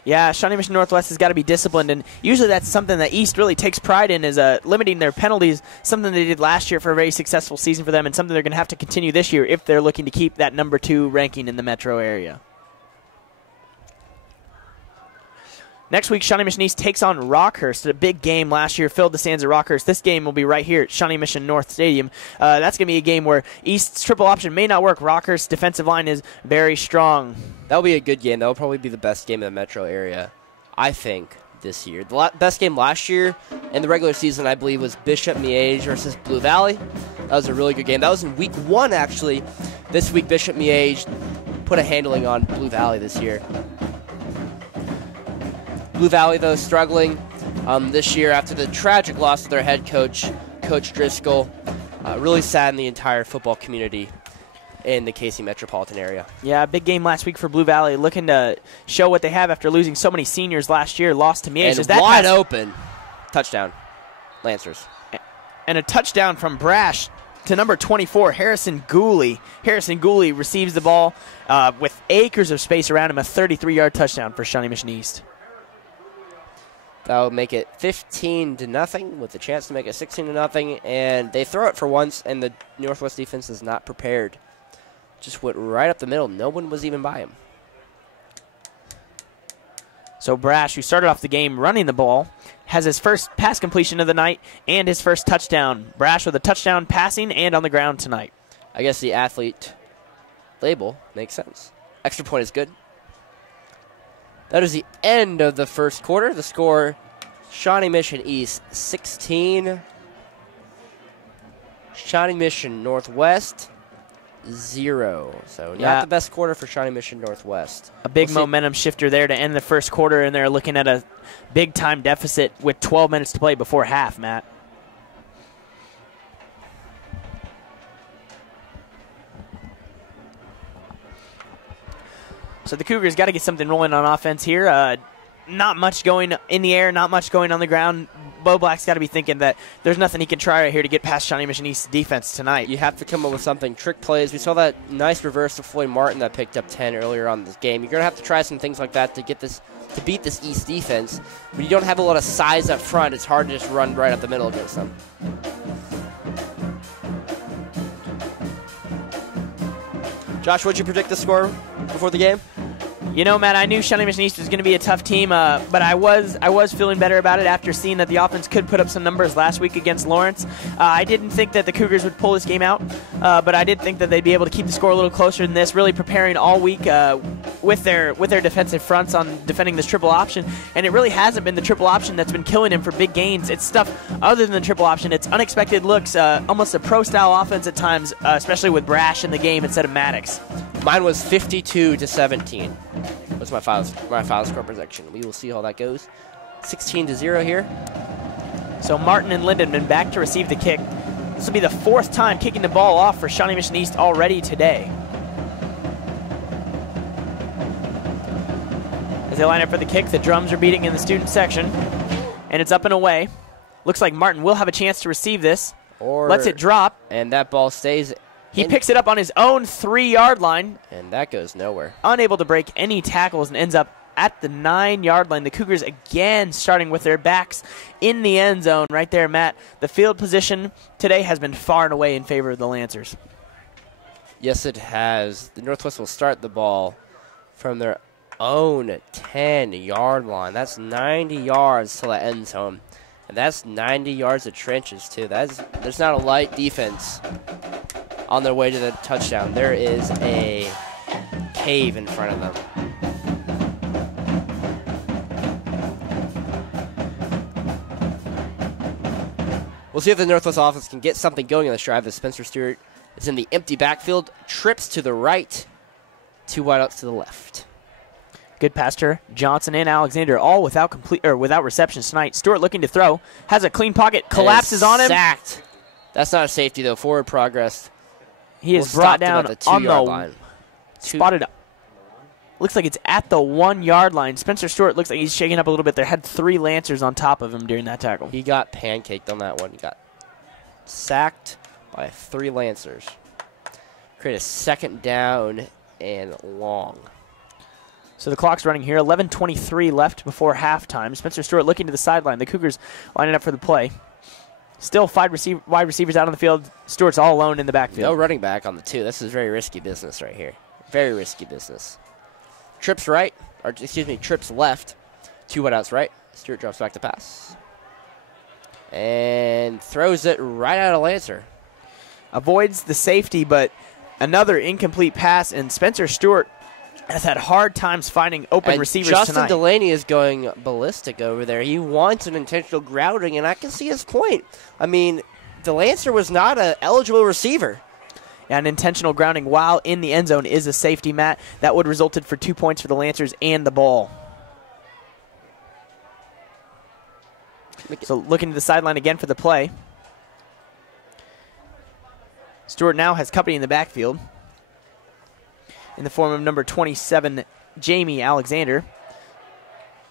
Yeah, Shawnee Mission Northwest has got to be disciplined, and usually that's something that East really takes pride in, is limiting their penalties, something they did last year for a very successful season for them, and something they're going to have to continue this year if they're looking to keep that number 2 ranking in the metro area. Next week, Shawnee Mission East takes on Rockhurst. A big game last year filled the stands at Rockhurst. This game will be right here at Shawnee Mission North Stadium. That's going to be a game where East's triple option may not work. Rockhurst's defensive line is very strong. That'll be a good game. That'll probably be the best game in the metro area, I think, this year. The best game last year in the regular season, I believe, was Bishop Miege versus Blue Valley. That was a really good game. That was in week 1, actually. This week, Bishop Miege put a handling on Blue Valley this year. Blue Valley, though, struggling this year after the tragic loss of their head coach, Coach Driscoll. Really saddened the entire football community in the Casey metropolitan area. Yeah, big game last week for Blue Valley, looking to show what they have after losing so many seniors last year. Lost to Miege. And wide open. Touchdown. Lancers. And a touchdown from Brash to number 24, Harrison Gooley. Harrison Gooley receives the ball with acres of space around him, a 33-yard touchdown for Shawnee Mission East. That would make it 15-0 with a chance to make it 16-0. And they throw it for once, and the Northwest defense is not prepared. Just went right up the middle. No one was even by him. So Brash, who started off the game running the ball, has his first pass completion of the night and his first touchdown. Brash with a touchdown passing and on the ground tonight. I guess the athlete label makes sense. Extra point is good. That is the end of the first quarter. The score, Shawnee Mission East 16. Shawnee Mission Northwest 0. So not the best quarter for Shawnee Mission Northwest. A big momentum shifter there to end the first quarter, and they're looking at a big-time deficit with 12 minutes to play before half, Matt. So the Cougars got to get something rolling on offense here. Not much going in the air, not much going on the ground. Bo Black's got to be thinking that there's nothing he can try right here to get past Shawnee Mission East's defense tonight. You have to come up with something. Trick plays. We saw that nice reverse of Floyd Martin that picked up 10 earlier on this game. You're going to have to try some things like that to get this, to beat this East defense. When you don't have a lot of size up front, it's hard to just run right up the middle against them. Josh, what'd you predict the score before the game? You know, Matt, I knew Shawnee Mission East was going to be a tough team, but I was feeling better about it after seeing that the offense could put up some numbers last week against Lawrence. I didn't think that the Cougars would pull this game out, but I did think that they'd be able to keep the score a little closer than this, really preparing all week with their defensive fronts on defending this triple option, and it really hasn't been the triple option that's been killing him for big gains. It's stuff other than the triple option. It's unexpected looks, almost a pro-style offense at times, especially with Brash in the game instead of Maddox. Mine was 52-17. That's my final score projection. We will see how that goes. 16-0 here. So Martin and Lindenman back to receive the kick. This will be the fourth time kicking the ball off for Shawnee Mission East already today. As they line up for the kick, the drums are beating in the student section, and it's up and away. Looks like Martin will have a chance to receive this. Lets it drop. And that ball stays. He picks it up on his own 3-yard line. And that goes nowhere. Unable to break any tackles and ends up at the 9-yard line. The Cougars again starting with their backs in the end zone right there, Matt. The field position today has been far and away in favor of the Lancers. Yes, it has. The Northwest will start the ball from their own 10-yard line. That's 90 yards to the end zone. And that's 90 yards of trenches, too. There's not a light defense on their way to the touchdown. There is a cave in front of them. We'll see if the Northwest offense can get something going on this drive as Spencer Stewart is in the empty backfield, trips to the right, 2 wideouts to the left. Good pass to Johnson and Alexander, all without receptions tonight. Stewart looking to throw, has a clean pocket, collapses on him. Sacked. That's not a safety, though. Forward progress. He is brought down the on the line. Spotted up. Looks like it's at the 1-yard line. Spencer Stewart looks like he's shaking up a little bit. There had 3 Lancers on top of him during that tackle. He got pancaked on that one. He got sacked by 3 Lancers. Create a second down and long. So the clock's running here. 11:23 left before halftime. Spencer Stewart looking to the sideline. The Cougars lining up for the play. Still 5 wide receivers out on the field. Stewart's all alone in the backfield. No running back on the 2. This is very risky business right here. Very risky business. Trips left. 2 wideouts right. Stewart drops back to pass. And throws it right out of Lancer. Avoids the safety, but another incomplete pass, and Spencer Stewart has had hard times finding open receivers Justin tonight. Delaney is going ballistic over there. He wants an intentional grounding, and I can see his point. I mean, DeLancer was not an eligible receiver. And intentional grounding while in the end zone is a safety, Matt. That would have resulted for 2 points for the Lancers and the ball. So looking to the sideline again for the play. Stewart now has company in the backfield in the form of number 27, Jamie Alexander.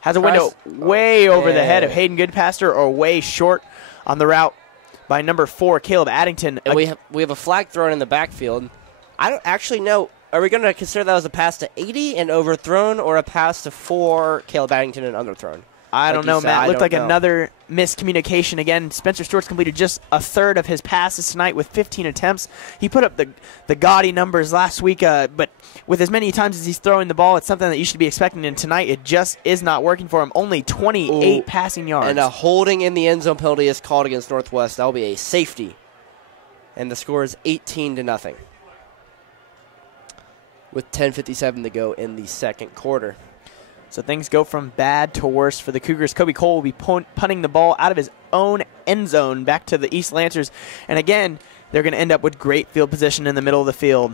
Has a window way over the head of Hayden Goodpaster or way short on the route by number 4, Caleb Addington. And we have a flag thrown in the backfield. I don't actually know. Are we going to consider that as a pass to 80 and overthrown or a pass to 4, Caleb Addington, and underthrown? I don't know, Matt. Looked like another miscommunication again. Spencer Stewart's completed just a third of his passes tonight with 15 attempts. He put up the gaudy numbers last week, but with as many times as he's throwing the ball, it's something that you should be expecting. And tonight, it just is not working for him. Only 28 passing yards. And a holding in the end zone penalty is called against Northwest. That will be a safety. And the score is 18-0. With 10:57 to go in the second quarter. So things go from bad to worse for the Cougars. Kobe Cole will be punting the ball out of his own end zone back to the East Lancers. And again, they're going to end up with great field position in the middle of the field.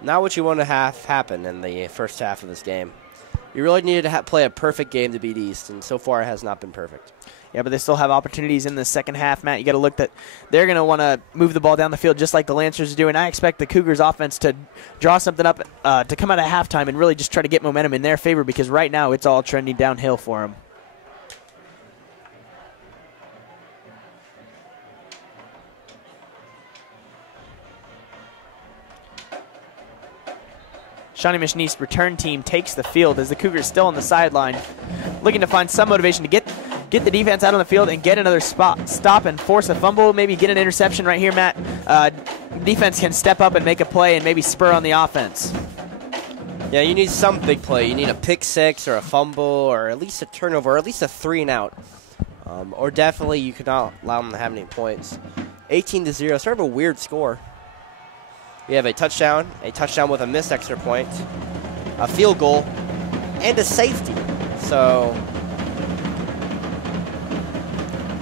Not what you want to have happen in the first half of this game. You really needed to play a perfect game to beat East, and so far it has not been perfect. Yeah, but they still have opportunities in the second half, Matt. You got to look that they're going to want to move the ball down the field just like the Lancers are doing. I expect the Cougars offense to draw something up to come out of halftime and really just try to get momentum in their favor because right now it's all trending downhill for them. Shawnee Mission East return team takes the field as the Cougars still on the sideline, looking to find some motivation to get the defense out on the field and get another stop and force a fumble, maybe get an interception right here, Matt. Defense can step up and make a play and maybe spur on the offense. Yeah, you need some big play. You need a pick six or a fumble or at least a turnover or at least a 3 and out. Or definitely you could not allow them to have any points. 18-0, sort of a weird score. We have a touchdown with a missed extra point, a field goal, and a safety. So,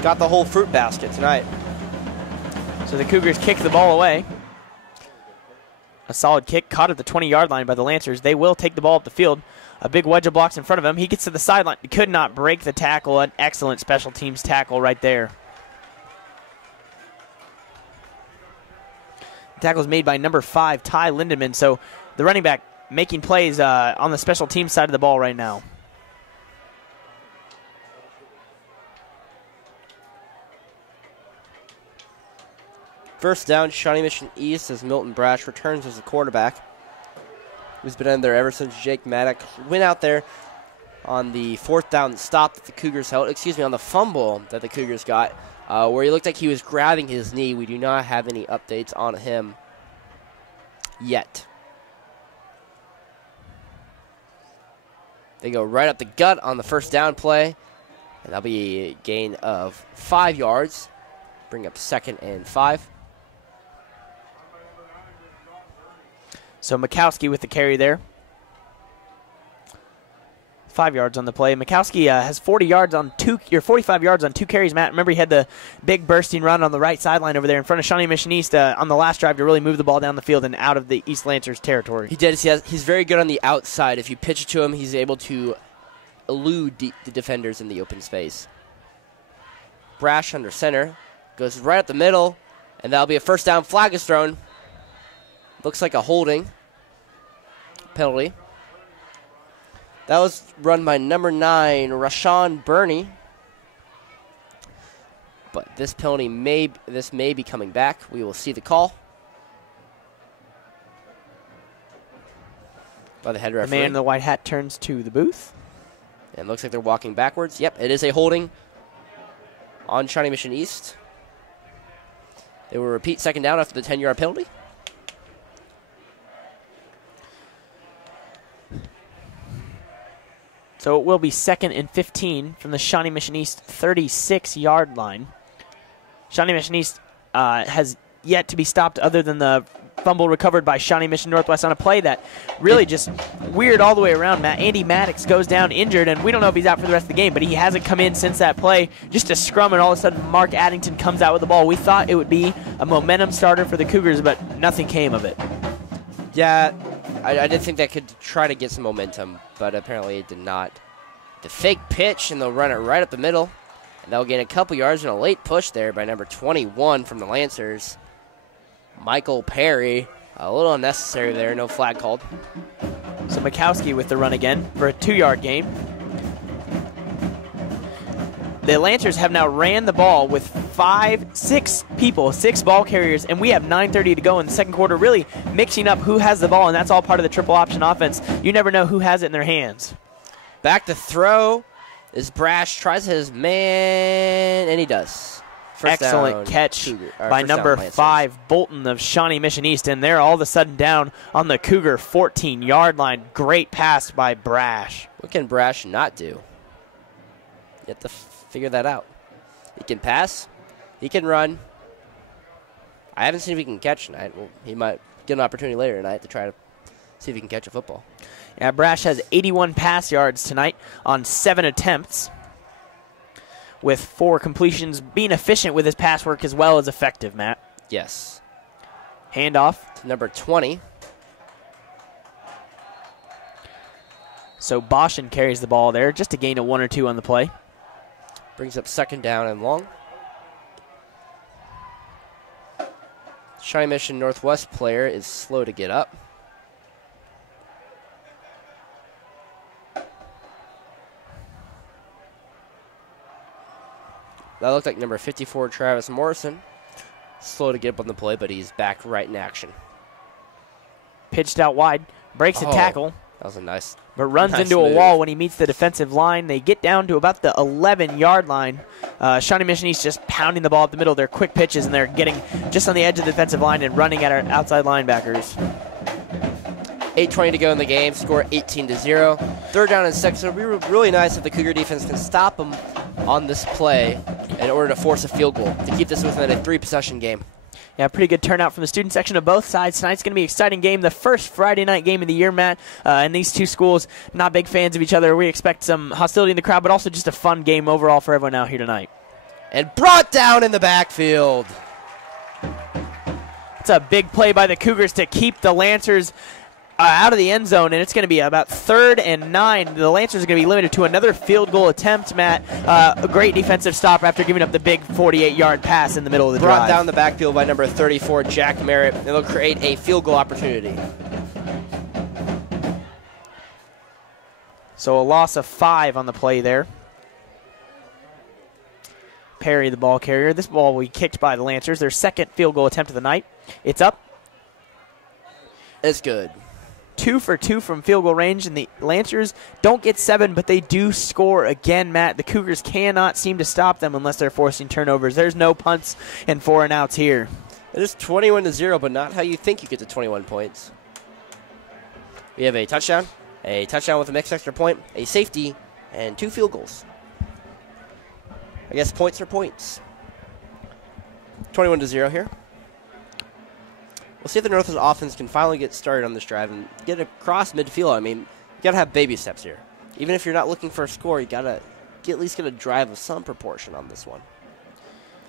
got the whole fruit basket tonight. So the Cougars kick the ball away. A solid kick caught at the 20-yard line by the Lancers. They will take the ball up the field. A big wedge of blocks in front of him. He gets to the sideline. He could not break the tackle. An excellent special teams tackle right there. The tackle is made by number 5, Ty Lindemann. So the running back making plays on the special teams side of the ball right now. First down, Shawnee Mission East as Milton Brash returns as the quarterback, who's been in there ever since Jake Maddock went out there on the 4th down stop that the Cougars held, on the fumble that the Cougars got, where he looked like he was grabbing his knee. We do not have any updates on him yet. They go right up the gut on the first down play, and that'll be a gain of 5 yards. Bring up 2nd and 5. So Mikowski with the carry there. 5 yards on the play. Mikowski has 45 yards on 2 carries, Matt. Remember, he had the big bursting run on the right sideline over there in front of Shawnee Mission East on the last drive to really move the ball down the field and out of the East Lancers territory. He did. He's very good on the outside. If you pitch it to him, he's able to elude the defenders in the open space. Brash under center. Goes right up the middle, and that'll be a first down. Flag is thrown. Looks like a holding penalty. That was run by number 9, Rashawn Burney. But this penalty may be coming back. We will see the call by the head referee. The man in the white hat turns to the booth. And looks like they're walking backwards. Yep, it is a holding on Shawnee Mission East. They will repeat second down after the 10-yard penalty. So it will be 2nd and 15 from the Shawnee Mission East 36-yard line. Shawnee Mission East has yet to be stopped other than the fumble recovered by Shawnee Mission Northwest on a play that really just weird all the way around, Matt. Andy Maddox goes down injured, and we don't know if he's out for the rest of the game, but he hasn't come in since that play. Just a scrum, and all of a sudden Mark Addington comes out with the ball. We thought it would be a momentum starter for the Cougars, but nothing came of it. Yeah, I did think that could try to get some momentum, but apparently it did not. The fake pitch, and they'll run it right up the middle, and they'll gain a couple yards and a late push there by number 21 from the Lancers, Michael Perry. A little unnecessary there, no flag called. So Mikowski with the run again for a 2-yard gain. The Lancers have now ran the ball with 6 ball carriers, and we have 9:30 to go in the second quarter, really mixing up who has the ball, and that's all part of the triple option offense. You never know who has it in their hands. Back to throw is Brash, tries his man, and he does. Excellent catch by number 5, Bolton of Shawnee Mission East, and they're all of a sudden down on the Cougar 14-yard line. Great pass by Brash. What can Brash not do? You have to figure that out. He can pass. He can run. I haven't seen if he can catch tonight. Well, he might get an opportunity later tonight to try to see if he can catch a football. Yeah, Brash has 81 pass yards tonight on 7 attempts, with 4 completions, being efficient with his pass work as well as effective, Matt. Yes. Handoff to number 20. So Boshin carries the ball there, just to gain a 1 or 2 on the play. Brings up second down and long. Shawnee Mission Northwest player is slow to get up. That looked like number 54, Travis Morrison. Slow to get up on the play, but he's back right in action. Pitched out wide, breaks a tackle. That was a nice But runs into a wall when he meets the defensive line. They get down to about the 11-yard line. Shawnee Mission East just pounding the ball up the middle. They're quick pitches, and they're getting just on the edge of the defensive line and running at our outside linebackers. 8:20 to go in the game. Score 18-0. 3rd down and 6. It would be really nice if the Cougar defense can stop them on this play in order to force a field goal to keep this within a 3-possession game. Yeah, pretty good turnout from the student section of both sides. Tonight's going to be an exciting game, the first Friday night game of the year, Matt. And these two schools, not big fans of each other. We expect some hostility in the crowd, but also just a fun game overall for everyone out here tonight. And brought down in the backfield. It's a big play by the Cougars to keep the Lancers out of the end zone, and it's going to be about 3rd and 9. The Lancers are going to be limited to another field goal attempt, Matt. A great defensive stop after giving up the big 48-yard pass in the middle of the drive. Brought down the backfield by number 34, Jack Merritt. It'll create a field goal opportunity. So a loss of 5 on the play there. Perry, the ball carrier. This ball will be kicked by the Lancers. Their 2nd field goal attempt of the night. It's up. It's good. 2 for 2 from field goal range, and the Lancers don't get 7, but they do score again, Matt. The Cougars cannot seem to stop them unless they're forcing turnovers. There's no punts and 4 and outs here. It is 21-0, but not how you think you get to 21 points. We have a touchdown with a mixed extra point, a safety, and 2 field goals. I guess points are points. 21-0 here. We'll see if the Northwest offense can finally get started on this drive and get across midfield. I mean, you got to have baby steps here. Even if you're not looking for a score, you got to at least get a drive of some proportion on this one.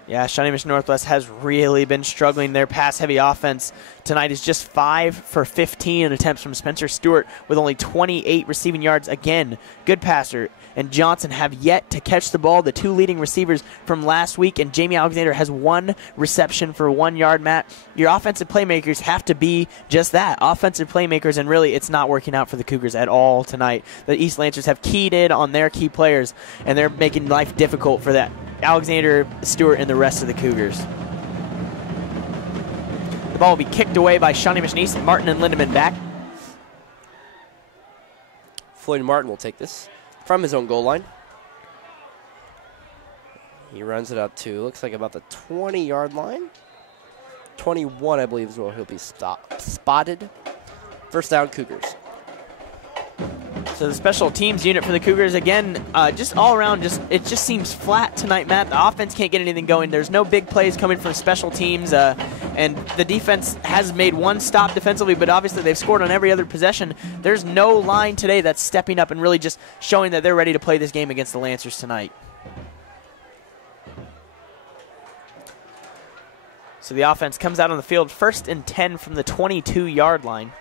Yeah, Shawnee Mission Northwest has really been struggling. Their pass-heavy offense tonight is just 5 for 15 in attempts from Spencer Stewart with only 28 receiving yards. Again, good passer. And Johnson have yet to catch the ball. The 2 leading receivers from last week, and Jamie Alexander has 1 reception for 1 yard, Matt. Your offensive playmakers have to be just that, offensive playmakers, and really it's not working out for the Cougars at all tonight. The East Lancers have keyed in on their key players, and they're making life difficult for that Alexander, Stewart, and the rest of the Cougars. The ball will be kicked away by Shawnee Mission East. Martin and Lindemann back. Floyd Martin will take this from his own goal line. He runs it up to, looks like about the 20-yard line. 21, I believe, is where he'll be spotted. 1st down, Cougars. So the special teams unit for the Cougars, again, just all around, it just seems flat tonight, Matt. The offense can't get anything going. There's no big plays coming from special teams, and the defense has made 1 stop defensively, but obviously they've scored on every other possession. There's no line today that's stepping up and really just showing that they're ready to play this game against the Lancers tonight. So the offense comes out on the field 1st and 10 from the 22-yard line.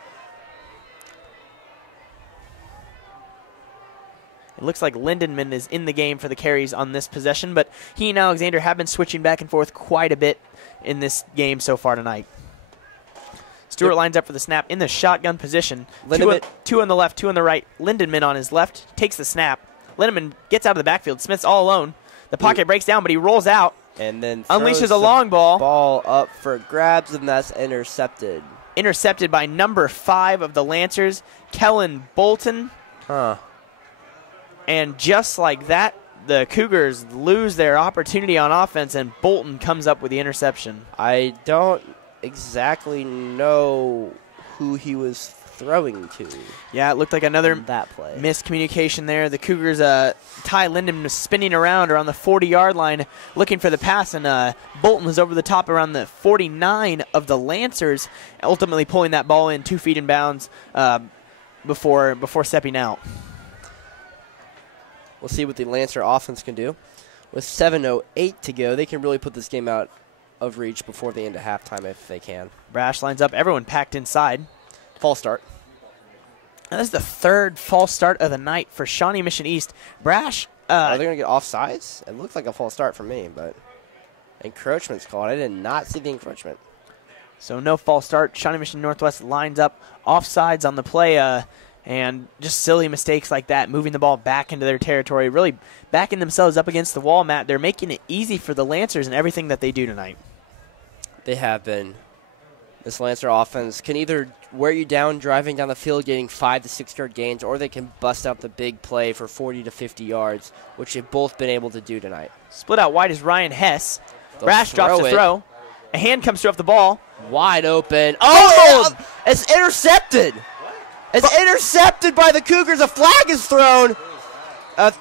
It looks like Lindenman is in the game for the carries on this possession, but he and Alexander have been switching back and forth quite a bit in this game so far tonight. Stewart lines up for the snap in the shotgun position. 2 on the left, 2 on the right. Lindenman on his left takes the snap. Lindenman gets out of the backfield. Smith's all alone. The pocket breaks down, but he rolls out. And then unleashes a long ball. Ball up for grabs, and that's intercepted. Intercepted by number 5 of the Lancers, Kellen Bolton. And just like that, the Cougars lose their opportunity on offense, and Bolton comes up with the interception. I don't exactly know who he was throwing to. Yeah, it looked like another that play. Miscommunication there. The Cougars, Ty Linden was spinning around around the 40-yard line looking for the pass, and Bolton was over the top around the 49 of the Lancers, ultimately pulling that ball in 2 feet in bounds before stepping out. We'll see what the Lancer offense can do. With 7:08 to go, they can really put this game out of reach before the end of halftime if they can. Brash lines up, everyone packed inside. False start. And this is the 3rd false start of the night for Shawnee Mission East. Brash. Are they going to get offsides? It looks like a false start for me, but encroachment's called. I did not see the encroachment. So no false start. Shawnee Mission Northwest lines up offsides on the play. And just silly mistakes like that, moving the ball back into their territory, really backing themselves up against the wall, Matt. They're making it easy for the Lancers in everything that they do tonight. They have been. This Lancer offense can either wear you down driving down the field, getting 5 to 6 yard gains, or they can bust out the big play for 40 to 50 yards, which they've both been able to do tonight. Split out wide is Ryan Hess. Brash drops the throw. A hand comes through off the ball. Wide open. Oh, it's intercepted. It's intercepted by the Cougars. A flag is thrown.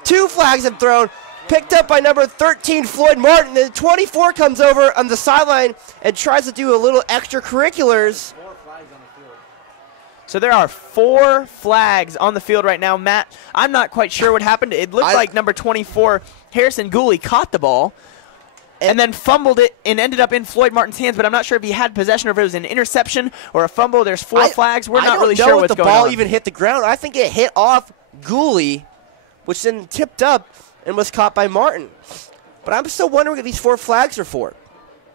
2 flags have thrown. Picked up by number 13, Floyd Martin. The 24 comes over on the sideline and tries to do a little extracurriculars. So there are 4 flags on the field right now. Matt, I'm not quite sure what happened. It looked like number 24, Harrison Gooley, caught the ball and then fumbled it and ended up in Floyd Martin's hands, but I'm not sure if he had possession or if it was an interception or a fumble. There's 4 flags. We're not really sure what's going on. I don't know if the ball even hit the ground. I think it hit off Gooley, which then tipped up and was caught by Martin. But I'm still wondering what these 4 flags are for.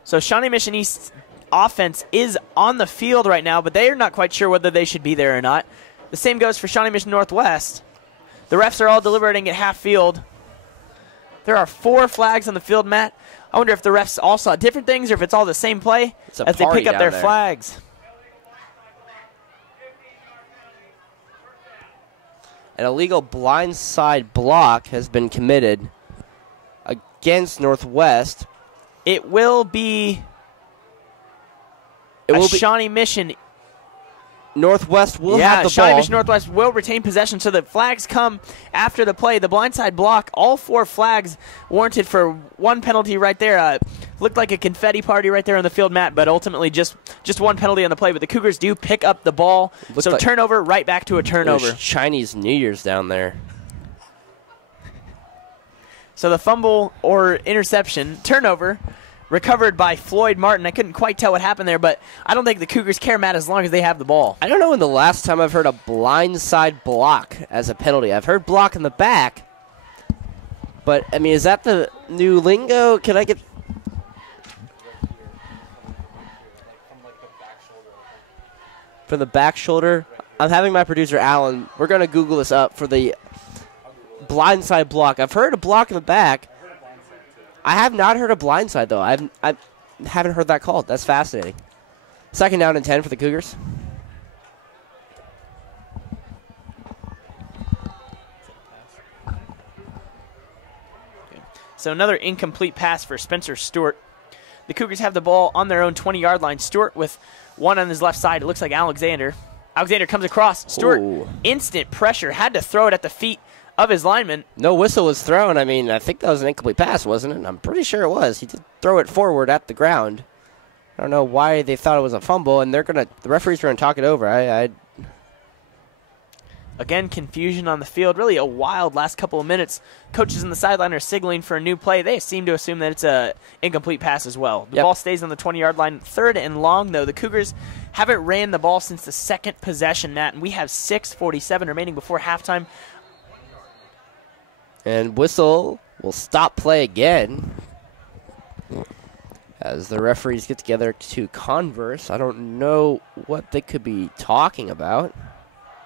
So Shawnee Mission East's offense is on the field right now, but they are not quite sure whether they should be there or not. The same goes for Shawnee Mission Northwest. The refs are all deliberating at half field. There are 4 flags on the field, Matt. I wonder if the refs all saw different things or if it's all the same play as they pick up their flags. An illegal blindside block has been committed against Northwest. It will be Shawnee Mission. Northwest will have the Shawnee ball. Mission Northwest will retain possession, so the flags come after the play. The blindside block, all 4 flags warranted for 1 penalty right there. Looked like a confetti party right there on the field, Matt, but ultimately just 1 penalty on the play. But the Cougars do pick up the ball. So like turnover, right back to a turnover. There's Chinese New Year's down there. So the fumble or interception, turnover, recovered by Floyd Martin. I couldn't quite tell what happened there, but I don't think the Cougars care, Matt, as long as they have the ball. I don't know when the last time I've heard a blindside block as a penalty. I've heard block in the back, but, I mean, is that the new lingo? Can I get... For the back shoulder? I'm having my producer, Alan, we're going to Google this up for the blindside block. I've heard a block in the back. I have not heard a blindside, though. I haven't heard that called. That's fascinating. 2nd down and 10 for the Cougars. So another incomplete pass for Spencer Stewart. The Cougars have the ball on their own 20-yard line. Stewart with 1 on his left side. It looks like Alexander. Alexander comes across. Stewart, instant pressure. Had to throw it at the feet of his lineman. No whistle was thrown. I mean, I think that was an incomplete pass, wasn't it? I'm pretty sure it was. He did throw it forward at the ground. I don't know why they thought it was a fumble, and the referees are going to talk it over. Again, confusion on the field. Really a wild last couple of minutes. Coaches on the sideline are signaling for a new play. They seem to assume that it's an incomplete pass as well. The ball stays on the 20-yard line. 3rd and long, though. The Cougars haven't ran the ball since the 2nd possession, Matt, and we have 6:47 remaining before halftime. And whistle will stop play again as the referees get together to converse. I don't know what they could be talking about.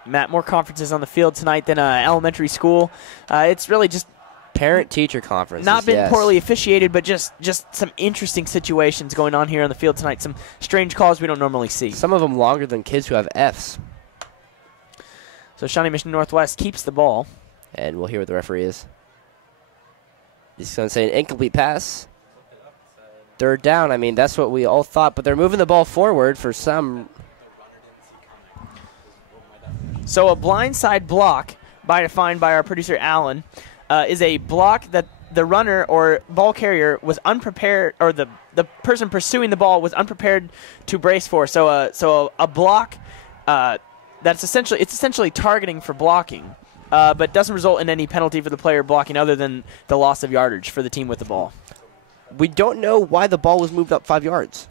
Matt, more conferences on the field tonight than elementary school. It's really just parent-teacher conferences. Not been poorly officiated, but just some interesting situations going on here on the field tonight. Some strange calls we don't normally see. Some of them longer than kids who have Fs. So Shawnee Mission Northwest keeps the ball. And we'll hear what the referee is. He's going to say an incomplete pass. 3rd down. I mean, that's what we all thought, but they're moving the ball forward for some. So a blindside block, defined by our producer Alan, is a block that the runner or ball carrier was unprepared, or the person pursuing the ball was unprepared to brace for. So a block that's essentially targeting for blocking. But doesn't result in any penalty for the player blocking other than the loss of yardage for the team with the ball. We don't know why the ball was moved up 5 yards.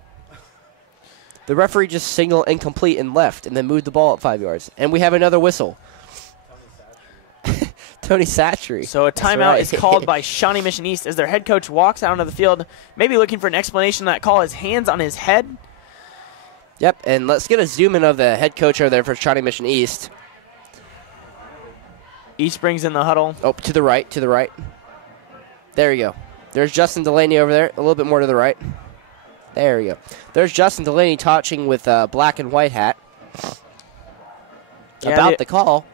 The referee just signaled incomplete and left and then moved the ball up 5 yards. And we have another whistle. Tony Satchery. So a timeout is called by Shawnee Mission East as their head coach walks out onto the field, maybe looking for an explanation of that call. His hands on his head. Yep, and let's get a zoom in of the head coach over there for Shawnee Mission East. East brings in the huddle. Oh, to the right. There you go. There's Justin Delaney over there, a little bit more to the right. There you go. There's Justin Delaney touching with a black and white hat. About the call.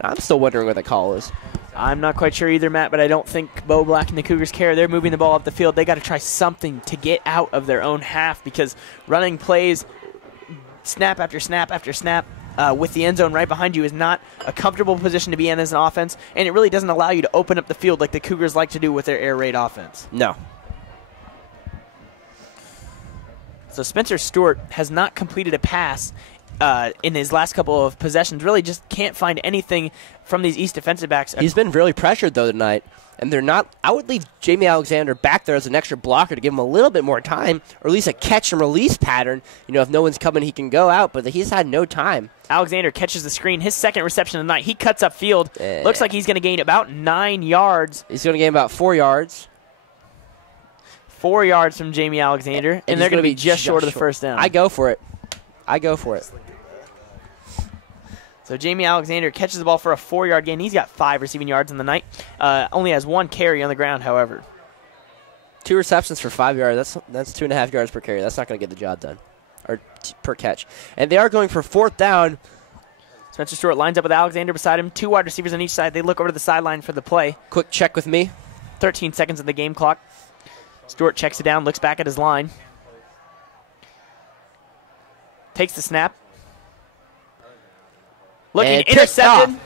I'm still wondering what the call is. I'm not quite sure either, Matt, but I don't think Bo Black and the Cougars care. They're moving the ball up the field. They got to try something to get out of their own half because running plays snap after snap after snap with the end zone right behind you is not a comfortable position to be in as an offense, and it really doesn't allow you to open up the field like the Cougars like to do with their air raid offense. No. So Spencer Stewart has not completed a pass in his last couple of possessions. Really just can't find anything from these East defensive backs. He's been really pressured, though, tonight. And they're not – I would leave Jamie Alexander back there as an extra blocker to give him a little bit more time, or at least a catch-and-release pattern. You know, if no one's coming, he can go out, but he's had no time. Alexander catches the screen. His second reception of the night. He cuts up field. Looks like he's going to gain about 9 yards. He's going to gain about 4 yards. 4 yards from Jamie Alexander, and they're going to be just short of the first down. I go for it. I go for it. So Jamie Alexander catches the ball for a 4-yard gain. He's got 5 receiving yards in the night. Only has 1 carry on the ground, however. 2 receptions for 5 yards. That's 2.5 yards per carry. That's not going to get the job done, or per catch. And they are going for 4th down. Spencer Stewart lines up with Alexander beside him. 2 wide receivers on each side. They look over to the sideline for the play. Quick check with me. 13 seconds of the game clock. Stewart checks it down, looks back at his line. Takes the snap. Looking, and intercepted.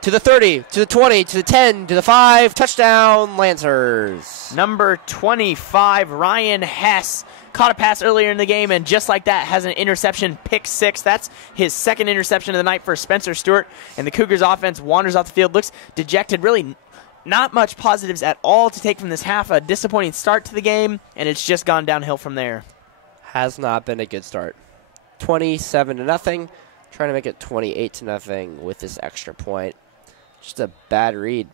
To the 30, to the 20, to the 10, to the 5. Touchdown, Lancers. Number 25, Ryan Hess. Caught a pass earlier in the game, and just like that, has an interception, pick 6. That's his second interception of the night for Spencer Stewart. And the Cougars offense wanders off the field, looks dejected, really not much positives at all to take from this half. A disappointing start to the game, and it's just gone downhill from there. Has not been a good start. 27-0. Trying to make it 28-0 with this extra point. Just a bad read.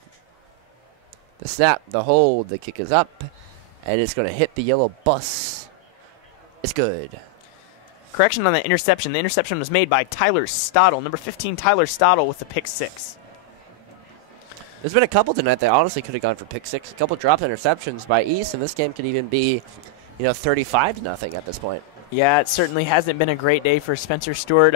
The snap, the hold, the kick is up, and it's going to hit the yellow bus. It's good. Correction on the interception. The interception was made by Tyler Stottle. Number 15, Tyler Stottle with the pick 6. There's been a couple tonight that honestly could have gone for pick 6. A couple dropped interceptions by East, and this game could even be, 35-0 at this point. Yeah, it certainly hasn't been a great day for Spencer Stewart.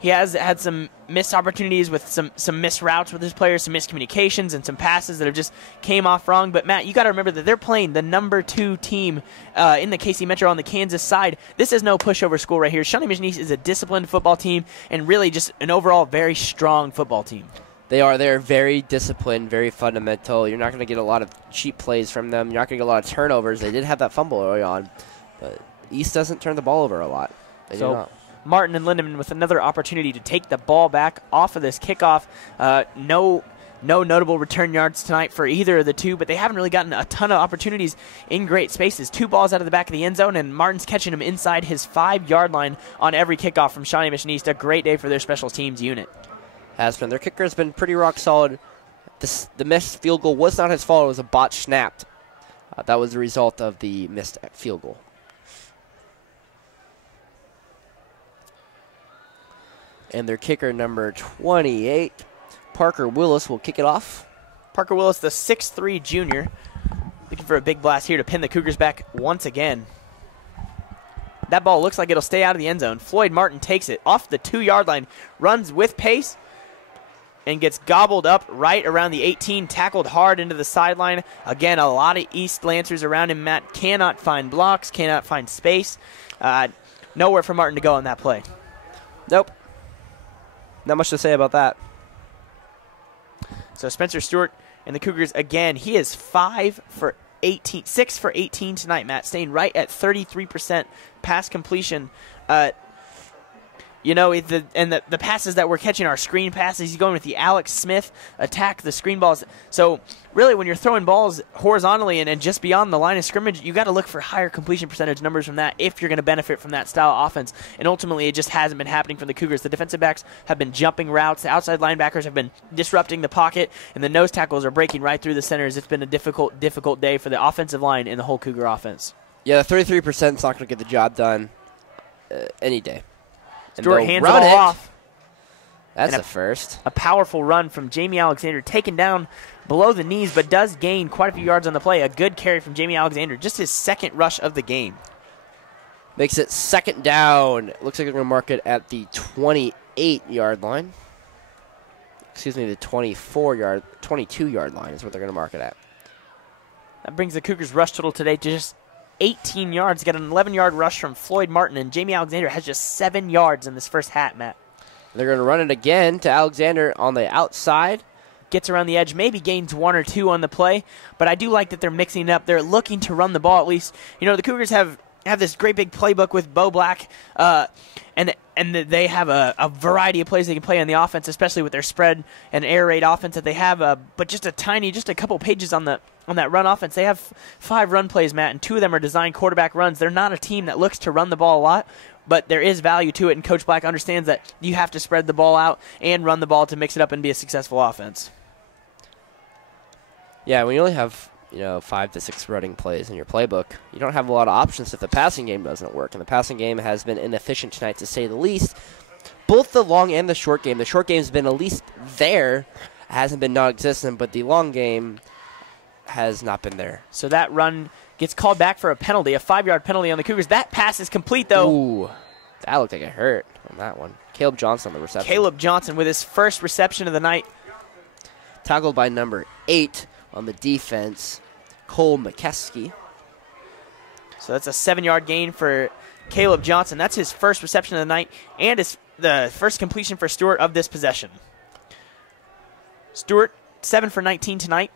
He has had some missed opportunities with some missed routes with his players, some miscommunications, and some passes that have just came off wrong. But, Matt, you got to remember that they're playing the number 2 team in the KC Metro on the Kansas side. This is no pushover school right here. Shawnee Mission East is a disciplined football team and really just an overall very strong football team. They're very disciplined, very fundamental. You're not going to get a lot of cheap plays from them. You're not going to get a lot of turnovers. They did have that fumble early on, but East doesn't turn the ball over a lot. They do not. Martin and Lindemann with another opportunity to take the ball back off of this kickoff. No notable return yards tonight for either of the two, but they haven't really gotten a ton of opportunities in great spaces. 2 balls out of the back of the end zone, and Martin's catching them inside his 5-yard line on every kickoff from Shawnee Mission East. A great day for their special teams unit. Has been. Their kicker has been pretty rock solid. The missed field goal was not his fault. It was a botch snapped. That was the result of the missed field goal. And their kicker, number 28, Parker Willis, will kick it off. Parker Willis, the 6'3 junior, looking for a big blast here to pin the Cougars back once again. That ball looks like it'll stay out of the end zone. Floyd Martin takes it off the 2-yard line, runs with pace, and gets gobbled up right around the 18, tackled hard into the sideline. Again, a lot of East Lancers around him. Matt cannot find blocks, cannot find space. Nowhere for Martin to go on that play. Nope. Not much to say about that. So Spencer Stewart and the Cougars, again, he is 6 for 18 tonight, Matt, staying right at 33% pass completion. The passes that we're catching are screen passes. He's going with the Alex Smith attack, the screen balls. So really, when you're throwing balls horizontally and just beyond the line of scrimmage, you got to look for higher completion percentage numbers from that if you're going to benefit from that style of offense. And ultimately, it just hasn't been happening for the Cougars. The defensive backs have been jumping routes. The outside linebackers have been disrupting the pocket, and the nose tackles are breaking right through the centers. It's been a difficult day for the offensive line and the whole Cougar offense. Yeah, the 33% is not going to get the job done any day. Stewart hands it all off. That's a first. A powerful run from Jamie Alexander, taken down below the knees, but does gain quite a few yards on the play. A good carry from Jamie Alexander, just his second rush of the game. Makes it 2nd down. Looks like they're going to mark it at the 28-yard line. Excuse me, the 22-yard line is what they're going to mark it at. That brings the Cougars' rush total today to just 18 yards. Got an 11-yard rush from Floyd Martin, and Jamie Alexander has just 7 yards in this first half, Matt. They're going to run it again to Alexander on the outside. Gets around the edge, maybe gains 1 or 2 on the play, but I do like that they're mixing it up. They're looking to run the ball at least. You know, the Cougars have this great big playbook with Bo Black, and they have a variety of plays they can play on the offense, especially with their spread and air raid offense that they have. But just a couple pages on that run offense. They have 5 run plays, Matt, and 2 of them are designed quarterback runs. They're not a team that looks to run the ball a lot, but there is value to it, and Coach Black understands that you have to spread the ball out and run the ball to mix it up and be a successful offense. Yeah, when you only have 5 to 6 running plays in your playbook, you don't have a lot of options if the passing game doesn't work. And the passing game has been inefficient tonight, to say the least. Both the long and the short game. The short game has been at least there. It hasn't been non-existent, but the long game has not been there. So that run gets called back for a penalty, a 5-yard penalty on the Cougars. That pass is complete, though. Ooh, that looked like it hurt on that one. Caleb Johnson on the reception. Caleb Johnson with his first reception of the night. Tackled by number 8 on the defense, Cole McKeskey. So that's a 7-yard gain for Caleb Johnson. That's his first reception of the night and the first completion for Stewart of this possession. Stewart, 7 for 19 tonight.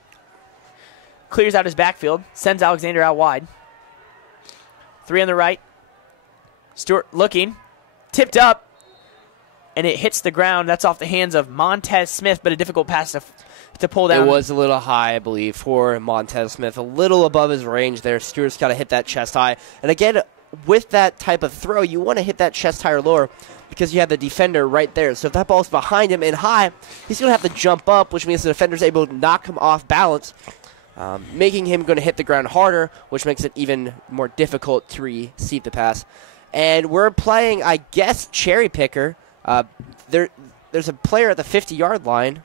Clears out his backfield, sends Alexander out wide. 3 on the right. Stewart looking, tipped up, and it hits the ground. That's off the hands of Montez Smith, but a difficult pass to pull down. It was a little high, I believe, for Montez Smith. A little above his range there. Stewart's got to hit that chest high. And again, with that type of throw, you want to hit that chest high or lower because you have the defender right there. So if that ball's behind him and high, he's going to have to jump up, which means the defender's able to knock him off balance, making him going to hit the ground harder, which makes it even more difficult to receive the pass. And we're playing, I guess, cherry picker. There's a player at the 50-yard line.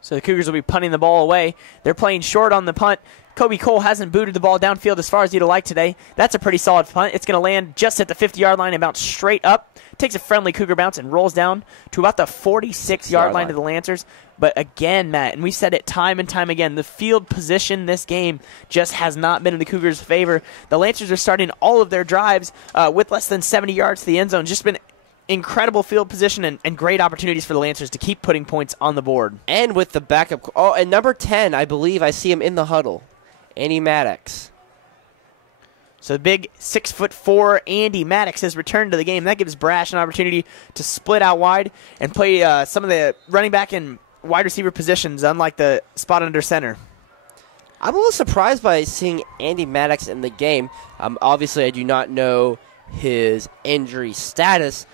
So the Cougars will be punting the ball away. They're playing short on the punt. Kobe Cole hasn't booted the ball downfield as far as he'd like today. That's a pretty solid punt. It's going to land just at the 50-yard line and bounce straight up. Takes a friendly Cougar bounce and rolls down to about the 46-yard line to the Lancers. But again, Matt, and we said it time and time again, the field position this game just has not been in the Cougars' favor. The Lancers are starting all of their drives with less than 70 yards to the end zone. Just been incredible field position and great opportunities for the Lancers to keep putting points on the board. And with the backup. Oh, and number 10, I believe I see him in the huddle. Andy Maddox. So the big 6'4" Andy Maddox has returned to the game. That gives Brash an opportunity to split out wide and play some of the running back and wide receiver positions, unlike the spot under center. I'm a little surprised by seeing Andy Maddox in the game. Obviously, I do not know his injury status,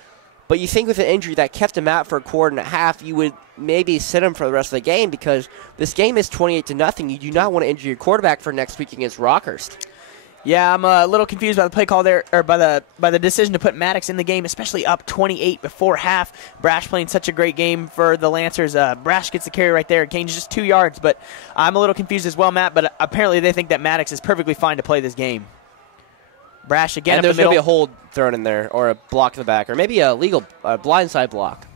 but you think with an injury that kept him out for a quarter and a half, you would maybe sit him for the rest of the game because this game is 28-0. You do not want to injure your quarterback for next week against Rockhurst. Yeah, I'm a little confused by the play call there, or by the decision to put Maddox in the game, especially up 28 before half. Brash playing such a great game for the Lancers. Brash gets the carry right there, gains just 2 yards, but I'm a little confused as well, Matt. But apparently they think that Maddox is perfectly fine to play this game. Brash again and up the middle. There's going to be a hold thrown in there, or a block in the back, or maybe a legal blindside block.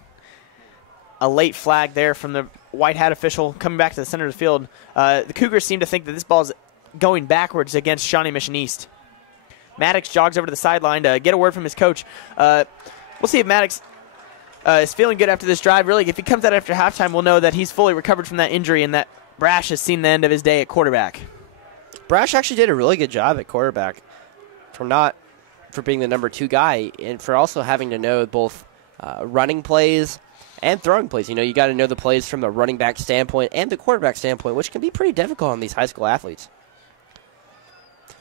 A late flag there from the white hat official coming back to the center of the field. The Cougars seem to think that this ball is going backwards against Shawnee Mission East. Maddox jogs over to the sideline to get a word from his coach. We'll see if Maddox is feeling good after this drive. Really, if he comes out after halftime, we'll know that he's fully recovered from that injury and that Brash has seen the end of his day at quarterback. Brash actually did a really good job at quarterback for being the number 2 guy and for also having to know both running plays and throwing plays. You know, you got to know the plays from the running back standpoint and the quarterback standpoint, which can be pretty difficult on these high school athletes.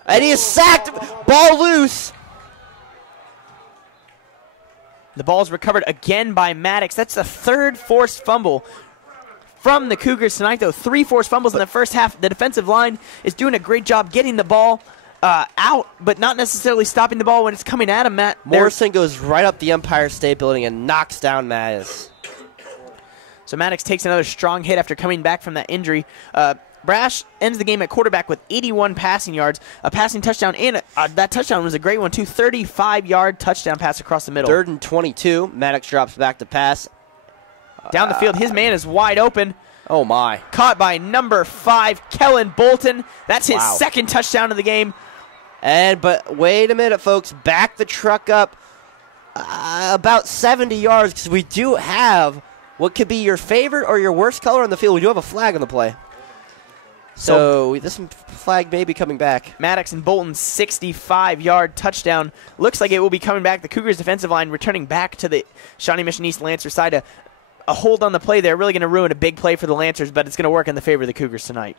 And he is sacked. Ball loose. The ball's recovered again by Maddox. That's the 3rd forced fumble from the Cougars tonight, though. 3 forced fumbles in the first half. The defensive line is doing a great job getting the ball out, but not necessarily stopping the ball when it's coming at him, Matt. Morrison goes right up the Empire State Building and knocks down Maddox. So Maddox takes another strong hit after coming back from that injury. Brash ends the game at quarterback with 81 passing yards, a passing touchdown, and that touchdown was a great one, too. 35-yard touchdown pass across the middle. 3rd and 22. Maddox drops back to pass. Down the field, his man is wide open. Oh, my. Caught by number 5, Kellen Bolton. That's his second touchdown of the game. But wait a minute, folks. Back the truck up. About 70 yards, because we do have what could be your favorite or your worst color on the field. We do have a flag on the play. So this flag may be coming back. Maddox and Bolton's 65-yard touchdown. Looks like it will be coming back. The Cougars defensive line returning back to the Shawnee Mission East Lancer side. A hold on the play there, really going to ruin a big play for the Lancers, but it's going to work in the favor of the Cougars tonight.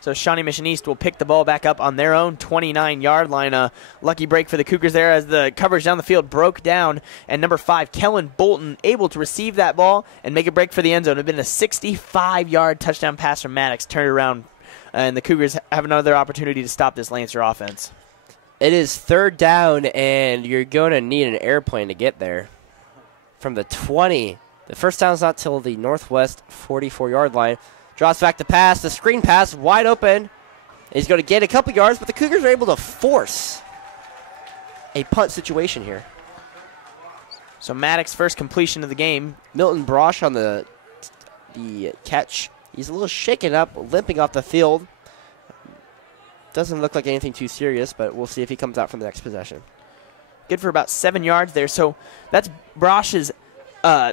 So Shawnee Mission East will pick the ball back up on their own 29-yard line. A lucky break for the Cougars there as the coverage down the field broke down. And number 5, Kellen Bolton, able to receive that ball and make a break for the end zone. It had been a 65-yard touchdown pass from Maddox. Turned around, and the Cougars have another opportunity to stop this Lancer offense. It is 3rd down, and you're going to need an airplane to get there. From the 20, the first down's not till the northwest 44-yard line. Draws back to pass. The screen pass wide open. He's going to get a couple yards, but the Cougars are able to force a punt situation here. So Maddox's first completion of the game. Milton Brosh on the catch. He's a little shaken up, limping off the field. Doesn't look like anything too serious, but we'll see if he comes out from the next possession. Good for about 7 yards there. So that's Brosh's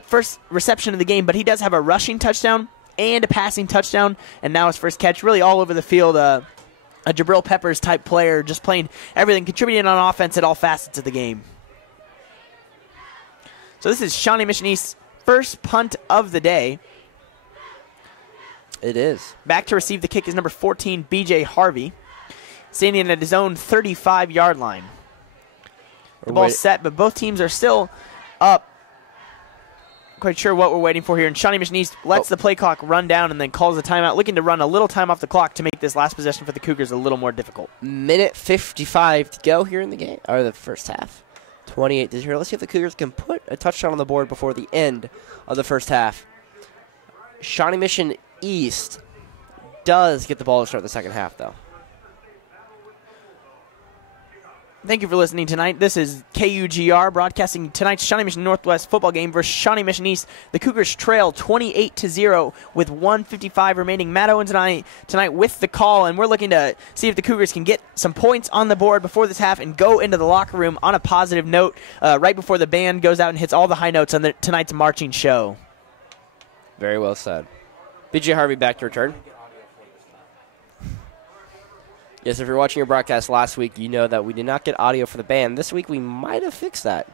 first reception of the game, but he does have a rushing touchdown and a passing touchdown, and now his first catch really all over the field. A Jabril Peppers type player, just playing everything, contributing on offense at all facets of the game. So this is Shawnee Mission East's first punt of the day. It is. Back to receive the kick is number 14, B.J. Harvey, standing at his own 35-yard line. The ball's set, but both teams are still up. Quite sure what we're waiting for here. And Shawnee Mission East lets the play clock run down and then calls a timeout, looking to run a little time off the clock to make this last possession for the Cougars a little more difficult. Minute 55 to go here in the game, or the first half. 28-0. Let's see if the Cougars can put a touchdown on the board before the end of the first half. Shawnee Mission East does get the ball to start the second half, though. Thank you for listening tonight. This is KUGR broadcasting tonight's Shawnee Mission Northwest football game versus Shawnee Mission East. The Cougars trail 28-0 with 1:55 remaining. Matt Owens and I tonight with the call, and we're looking to see if the Cougars can get some points on the board before this half and go into the locker room on a positive note right before the band goes out and hits all the high notes on tonight's marching show. Very well said. B.J. Harvey back to return. Yes, if you're watching your broadcast last week, you know that we did not get audio for the band. This week, we might have fixed that.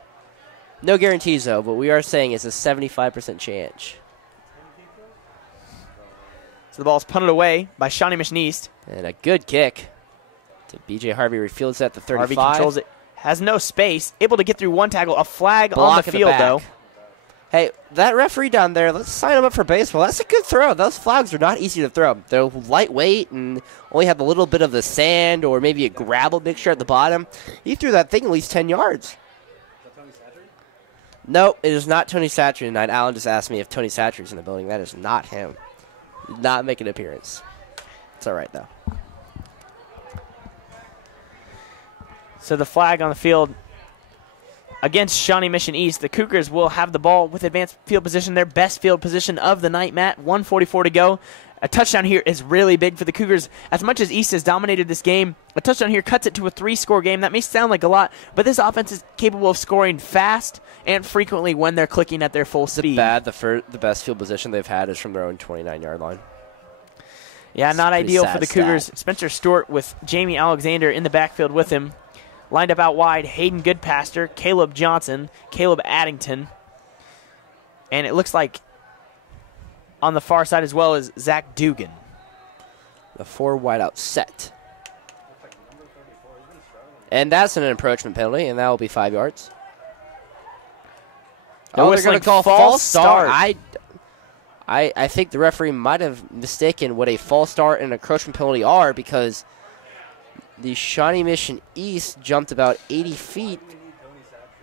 No guarantees, though, but we are saying it's a 75% chance. So the ball's punted away by Shawnee Mission East. And a good kick to B.J. Harvey. Refields at the 35. Harvey controls it. Has no space. Able to get through one tackle. A flag on the field, though. Hey, that referee down there, let's sign him up for baseball. That's a good throw. Those flags are not easy to throw. They're lightweight and only have a little bit of the sand or maybe a gravel mixture at the bottom. He threw that thing at least 10 yards. Is that Tony Satchery? No, it is not Tony Satchery tonight. Alan just asked me if Tony Satchery's in the building. That is not him. Did not make an appearance. It's all right, though. So the flag on the field against Shawnee Mission East. The Cougars will have the ball with advanced field position, their best field position of the night, Matt. 1:44 to go. A touchdown here is really big for the Cougars. As much as East has dominated this game, a touchdown here cuts it to a 3-score game. That may sound like a lot, but this offense is capable of scoring fast and frequently when they're clicking at their full speed. The best field position they've had is from their own 29-yard line. Yeah, not ideal for the Cougars. Spencer Stewart with Jamie Alexander in the backfield with him. Lined up out wide, Hayden Goodpaster, Caleb Johnson, Caleb Addington. And it looks like on the far side as well as Zach Dugan. The 4 wideout set. And that's an encroachment penalty, and that will be 5 yards. No, they're going to call false start. I think the referee might have mistaken what a false start and encroachment penalty are, because the Shawnee Mission East jumped about 80 feet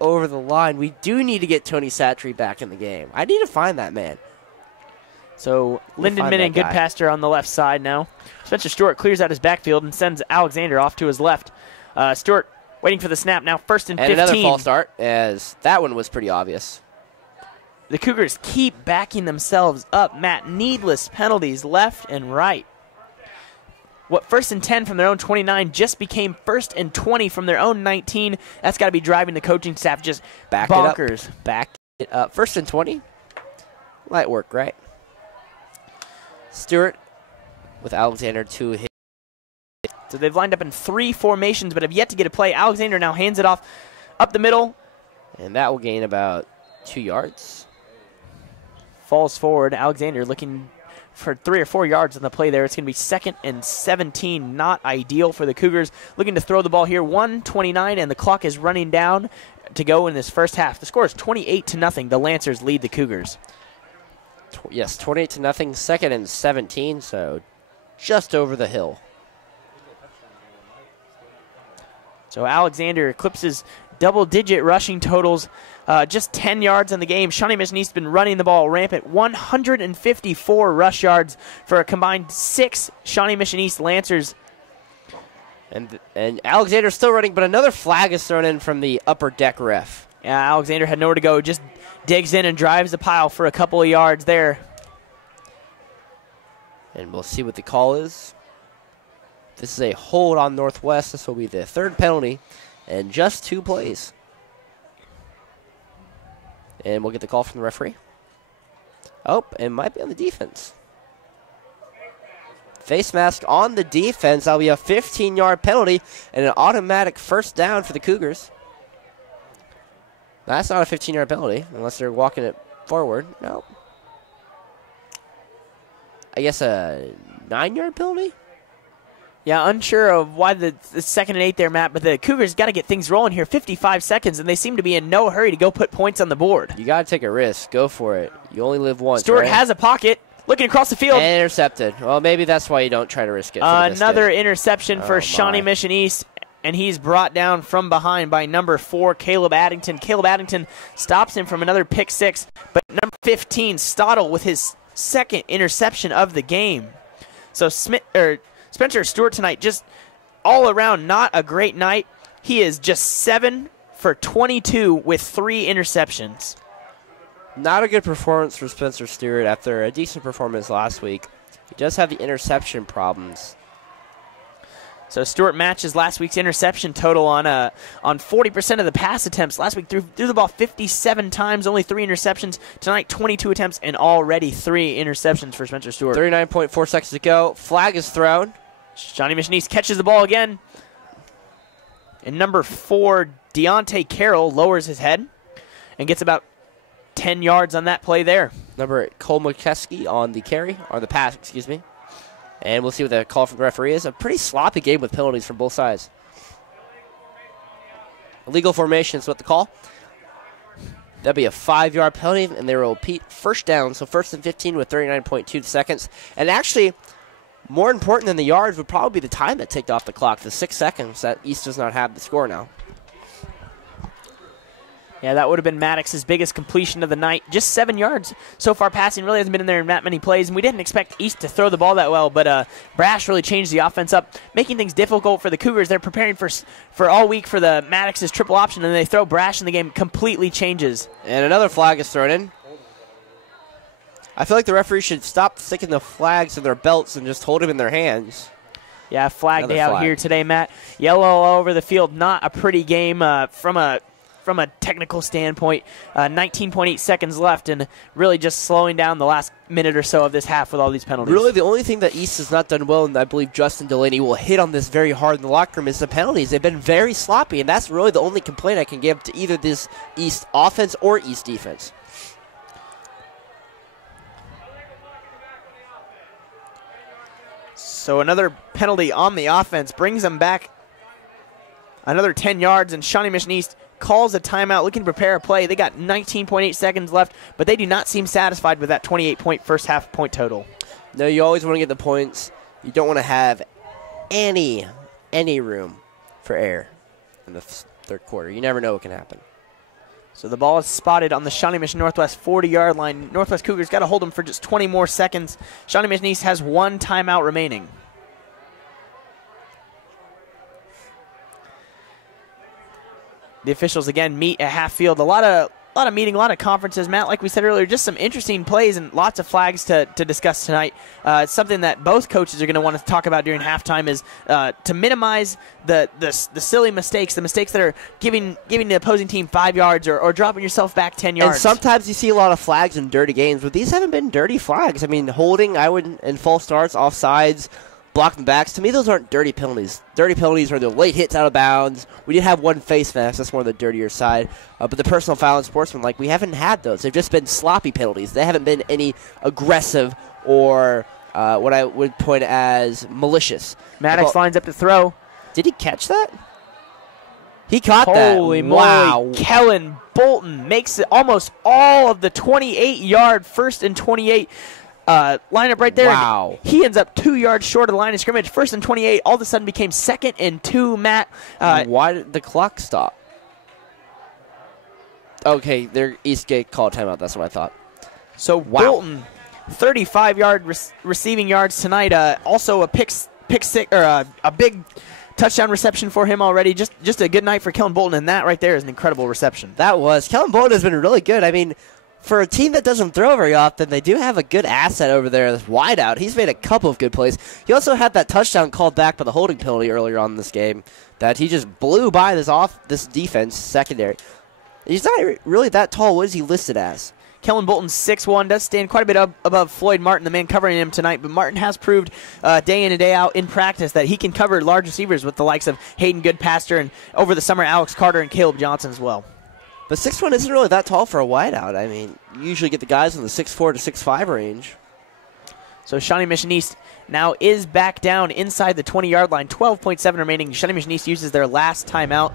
over the line. We do need to get Tony Satchery back in the game. I need to find that man. So Lindenman and Goodpaster on the left side now. Spencer Stewart clears out his backfield and sends Alexander off to his left. Stewart waiting for the snap now. 1st and 15. And another false start, as that one was pretty obvious. The Cougars keep backing themselves up, Matt. Needless penalties left and right. What 1st and 10 from their own 29 just became 1st and 20 from their own 19. That's got to be driving the coaching staff just bonkers. Back it up. 1st and 20. Light work, right? Stewart with Alexander to hit. So they've lined up in 3 formations, but have yet to get a play. Alexander now hands it off up the middle. And that will gain about 2 yards. Falls forward. Alexander looking for 3 or 4 yards on the play there. It's going to be 2nd and 17. Not ideal for the Cougars. Looking to throw the ball here. 1:29, and the clock is running down to go in this first half. The score is 28-0. The Lancers lead the Cougars. Yes, 28-0. 2nd and 17, so just over the hill. So Alexander eclipses double-digit rushing totals, just 10 yards in the game. Shawnee Mission East has been running the ball rampant. 154 rush yards for a combined 6 Shawnee Mission East Lancers. And Alexander's still running, but another flag is thrown in from the upper deck ref. Yeah, Alexander had nowhere to go. Just digs in and drives the pile for a couple of yards there. And we'll see what the call is. This is a hold on Northwest. This will be the 3rd penalty and just 2 plays. And we'll get the call from the referee. Oh, it might be on the defense. Face mask on the defense. That'll be a 15-yard penalty and an automatic 1st down for the Cougars. That's not a 15-yard penalty unless they're walking it forward. No. I guess a 9-yard penalty? Yeah, unsure of why the 2nd and 8 there, Matt, but the Cougars got to get things rolling here. 55 seconds, and they seem to be in no hurry to go put points on the board. You got to take a risk. Go for it. You only live once, Stewart right? has a pocket, looking across the field. And intercepted. Well, maybe that's why you don't try to risk it. Another interception for Shawnee Mission East, and he's brought down from behind by number 4, Caleb Addington. Caleb Addington stops him from another pick 6, but number 15, Stottle, with his 2nd interception of the game. So Spencer Stewart tonight, just all around not a great night. He is just 7 for 22 with 3 interceptions. Not a good performance for Spencer Stewart after a decent performance last week. He does have the interception problems. So Stewart matches last week's interception total on 40% of the pass attempts. Last week threw the ball 57 times, only 3 interceptions. Tonight, 22 attempts and already 3 interceptions for Spencer Stewart. 39.4 seconds to go. Flag is thrown. Shawnee Mission East catches the ball again. And number 4, Deontay Carroll, lowers his head and gets about 10 yards on that play there. Number 8, Cole McKeskey on the pass, excuse me. And we'll see what the call from the referee is. A pretty sloppy game with penalties from both sides. Illegal formation is what the call. That'll be a 5-yard penalty, and they will repeat 1st down. So 1st and 15 with 39.2 seconds. And actually, more important than the yards would probably be the time that ticked off the clock, the 6 seconds that East does not have the score now. Yeah, that would have been Maddox's biggest completion of the night. Just 7 yards so far passing. Really hasn't been in there in that many plays, and we didn't expect East to throw the ball that well, but Brash really changed the offense up, making things difficult for the Cougars. They're preparing for all week for the Maddox's triple option, and they throw Brash in the game, completely changes. And another flag is thrown in. I feel like the referee should stop sticking the flags in their belts and just hold them in their hands. Yeah, flag day out here today, Matt. Yellow all over the field. Not a pretty game from a technical standpoint. 19.8 seconds left, and really just slowing down the last minute or so of this half with all these penalties. Really, the only thing that East has not done well, and I believe Justin Delaney will hit on this very hard in the locker room, is the penalties. They've been very sloppy, and that's really the only complaint I can give to either this East offense or East defense. So another penalty on the offense brings them back another 10 yards, and Shawnee Mission East calls a timeout, looking to prepare a play. They got 19.8 seconds left, but they do not seem satisfied with that 28-point first half point total. No, you always want to get the points. You don't want to have any room for error in the 3rd quarter. You never know what can happen. So the ball is spotted on the Shawnee Mission Northwest 40-yard line. Northwest Cougars got to hold them for just 20 more seconds. Shawnee Mission East has 1 timeout remaining. The officials again meet at half field. A lot of meeting, a lot of conferences, Matt. Like we said earlier, just some interesting plays and lots of flags to discuss tonight. It's something that both coaches are going to want to talk about during halftime is to minimize the silly mistakes, the mistakes that are giving the opposing team 5 yards or dropping yourself back 10 yards. And sometimes you see a lot of flags in dirty games, but these haven't been dirty flags. I mean, holding, and false starts, offsides, blocking backs. To me, those aren't dirty penalties. Dirty penalties are the late hits out of bounds. We did have one face mask. That's more on the dirtier side. But the personal foul and sportsman, we haven't had those. They've just been sloppy penalties. They haven't been any aggressive or what I would point as malicious. Maddox lines up to throw. Did he catch that? He caught that. Holy wow. moly. Kellen Bolton makes it almost all of the 28-yard 1st and 28 lineup right there. Wow. He ends up 2 yards short of the line of scrimmage. 1st and 28 all of a sudden became 2nd and 2, Matt. Why did the clock stop? Okay, Eastgate called timeout. That's what I thought. So wow. Bolton, 35-yard receiving yards tonight. Also a pick six or a big touchdown reception for him already. Just a good night for Kellen Bolton, and that right there is an incredible reception. That was. Kellen Bolton has been really good. I mean, for a team that doesn't throw very often, they do have a good asset over there that's wide out. He's made a couple of good plays. He also had that touchdown called back by the holding penalty earlier on in this game that he just blew by this defense secondary. He's not really that tall. What is he listed as? Kellen Bolton, 6'1", does stand quite a bit above Floyd Martin, the man covering him tonight. But Martin has proved day in and day out in practice that he can cover large receivers with the likes of Hayden Goodpaster and over the summer Alex Carter and Caleb Johnson as well. But 6'1" isn't really that tall for a wideout. I mean, you usually get the guys in the 6'4" to 6'5" range. So Shawnee Mission East now is back down inside the 20-yard line. 12.7 remaining. Shawnee Mission East uses their last timeout.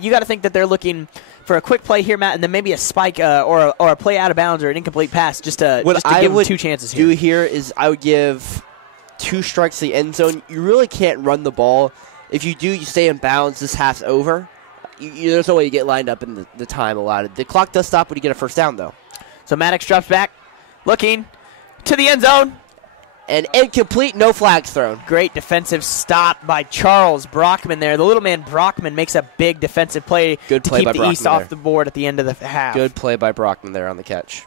You got to think that they're looking for a quick play here, Matt, and then maybe a spike or a play out of bounds or an incomplete pass just to give them 2 chances here. What I would do here is I would give 2 strikes to the end zone. You really can't run the ball. If you do, you stay in bounds. This half's over. There's no way you get lined up in the time allotted. The clock does stop when you get a first down, though. So Maddox drops back, looking to the end zone. And incomplete, no flags thrown. Great defensive stop by Charles Brockman there. The little man Brockman makes a big defensive play to keep the East off the board at the end of the half. Good play by Brockman there on the catch.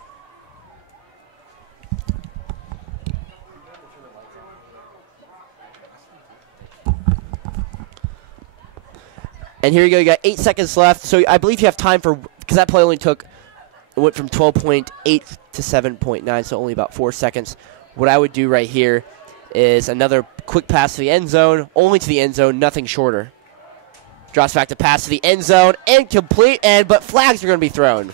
And here you go. You got 8 seconds left. So I believe you have time for, because that play only it went from 12.8 to 7.9, so only about 4 seconds. What I would do right here is another quick pass to the end zone, only to the end zone, nothing shorter. Drops back to pass to the end zone, incomplete, but flags are going to be thrown.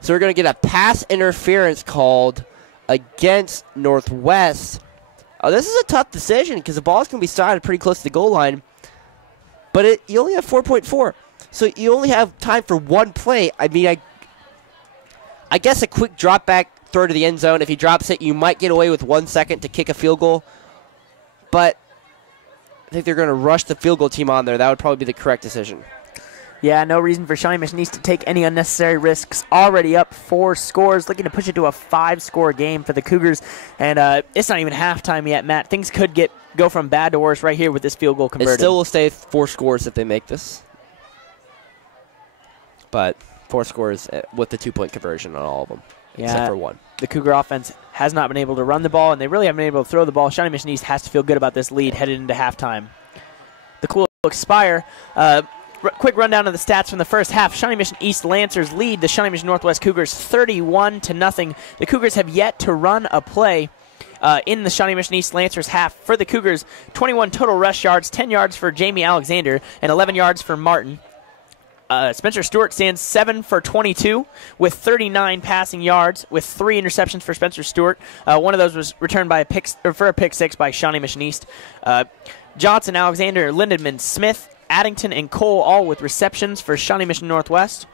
So we're going to get a pass interference called against Northwest. Oh, this is a tough decision because the ball is going to be started pretty close to the goal line. But you only have 4.4. So you only have time for one play. I mean, I guess a quick drop back throw to the end zone. If he drops it, you might get away with 1 second to kick a field goal. But I think they're going to rush the field goal team on there. That would probably be the correct decision. Yeah, no reason for Shawnee Mission East to take any unnecessary risks. Already up 4 scores, looking to push it to a 5-score game for the Cougars. And it's not even halftime yet, Matt. Things could go from bad to worse right here with this field goal converted. It still will stay 4 scores if they make this. But 4 scores with the 2-point conversion on all of them, except for 1. The Cougar offense has not been able to run the ball, and they really haven't been able to throw the ball. Shawnee Mission East has to feel good about this lead headed into halftime. The cool will expire. Quick rundown of the stats from the first half. Shawnee Mission East Lancers lead the Shawnee Mission Northwest Cougars 31-0. The Cougars have yet to run a play in the Shawnee Mission East Lancers half. For the Cougars, 21 total rush yards, 10 yards for Jamie Alexander, and 11 yards for Martin. Spencer Stewart stands 7 for 22 with 39 passing yards with 3 interceptions for Spencer Stewart. One of those was returned by for a pick 6 by Shawnee Mission East. Johnson, Alexander, Lindenman, Smith, Addington, and Cole all with receptions for Shawnee Mission Northwest.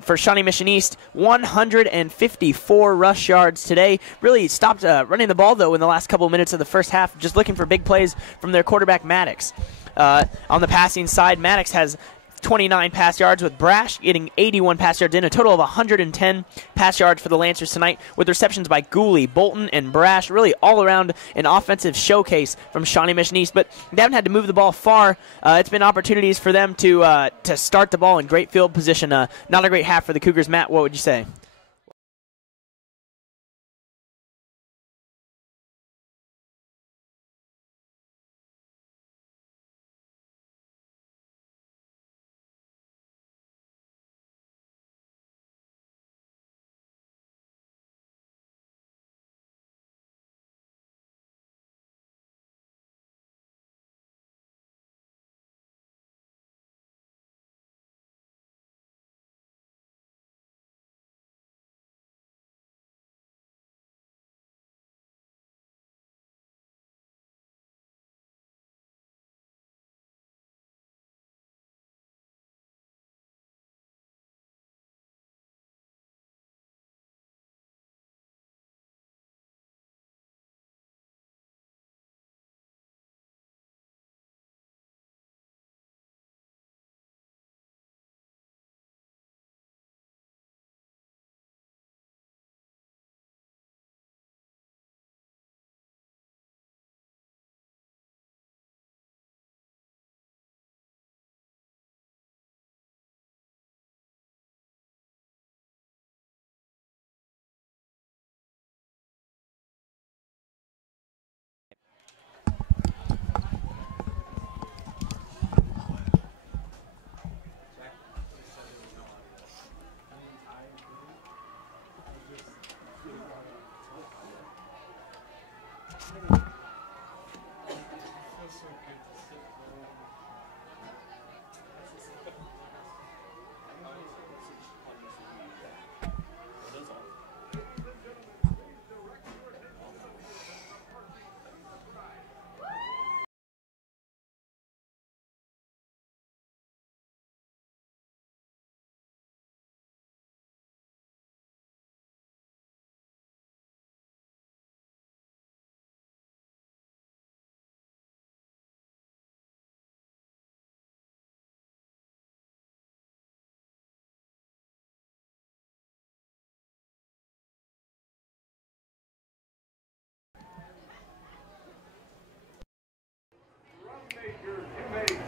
For Shawnee Mission East, 154 rush yards today. Really stopped running the ball, though, in the last couple of minutes of the first half, just looking for big plays from their quarterback, Maddox. On the passing side, Maddox has 29 pass yards, with Brash getting 81 pass yards in, a total of 110 pass yards for the Lancers tonight, with receptions by Gooley, Bolton, and Brash. Really all around an offensive showcase from Shawnee Mission East, but they haven't had to move the ball far. It's been opportunities for them to start the ball in great field position. Not a great half for the Cougars. Matt, what would you say?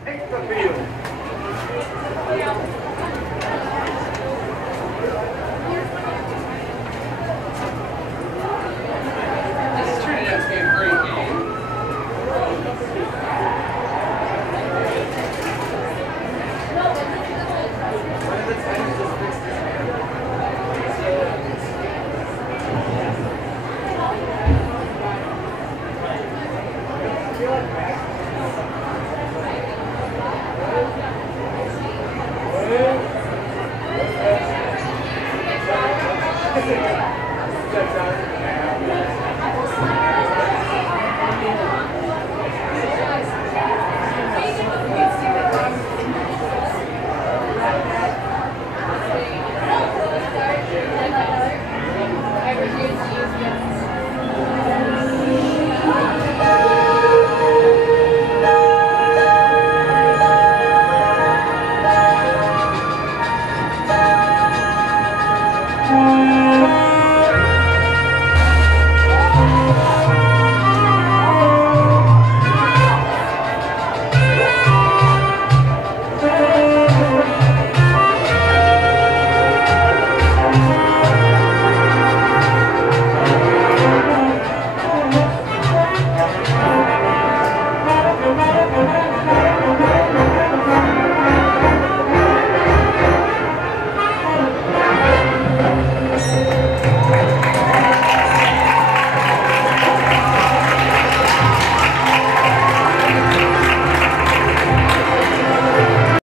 Take the field. This is turning out to be a great game. That's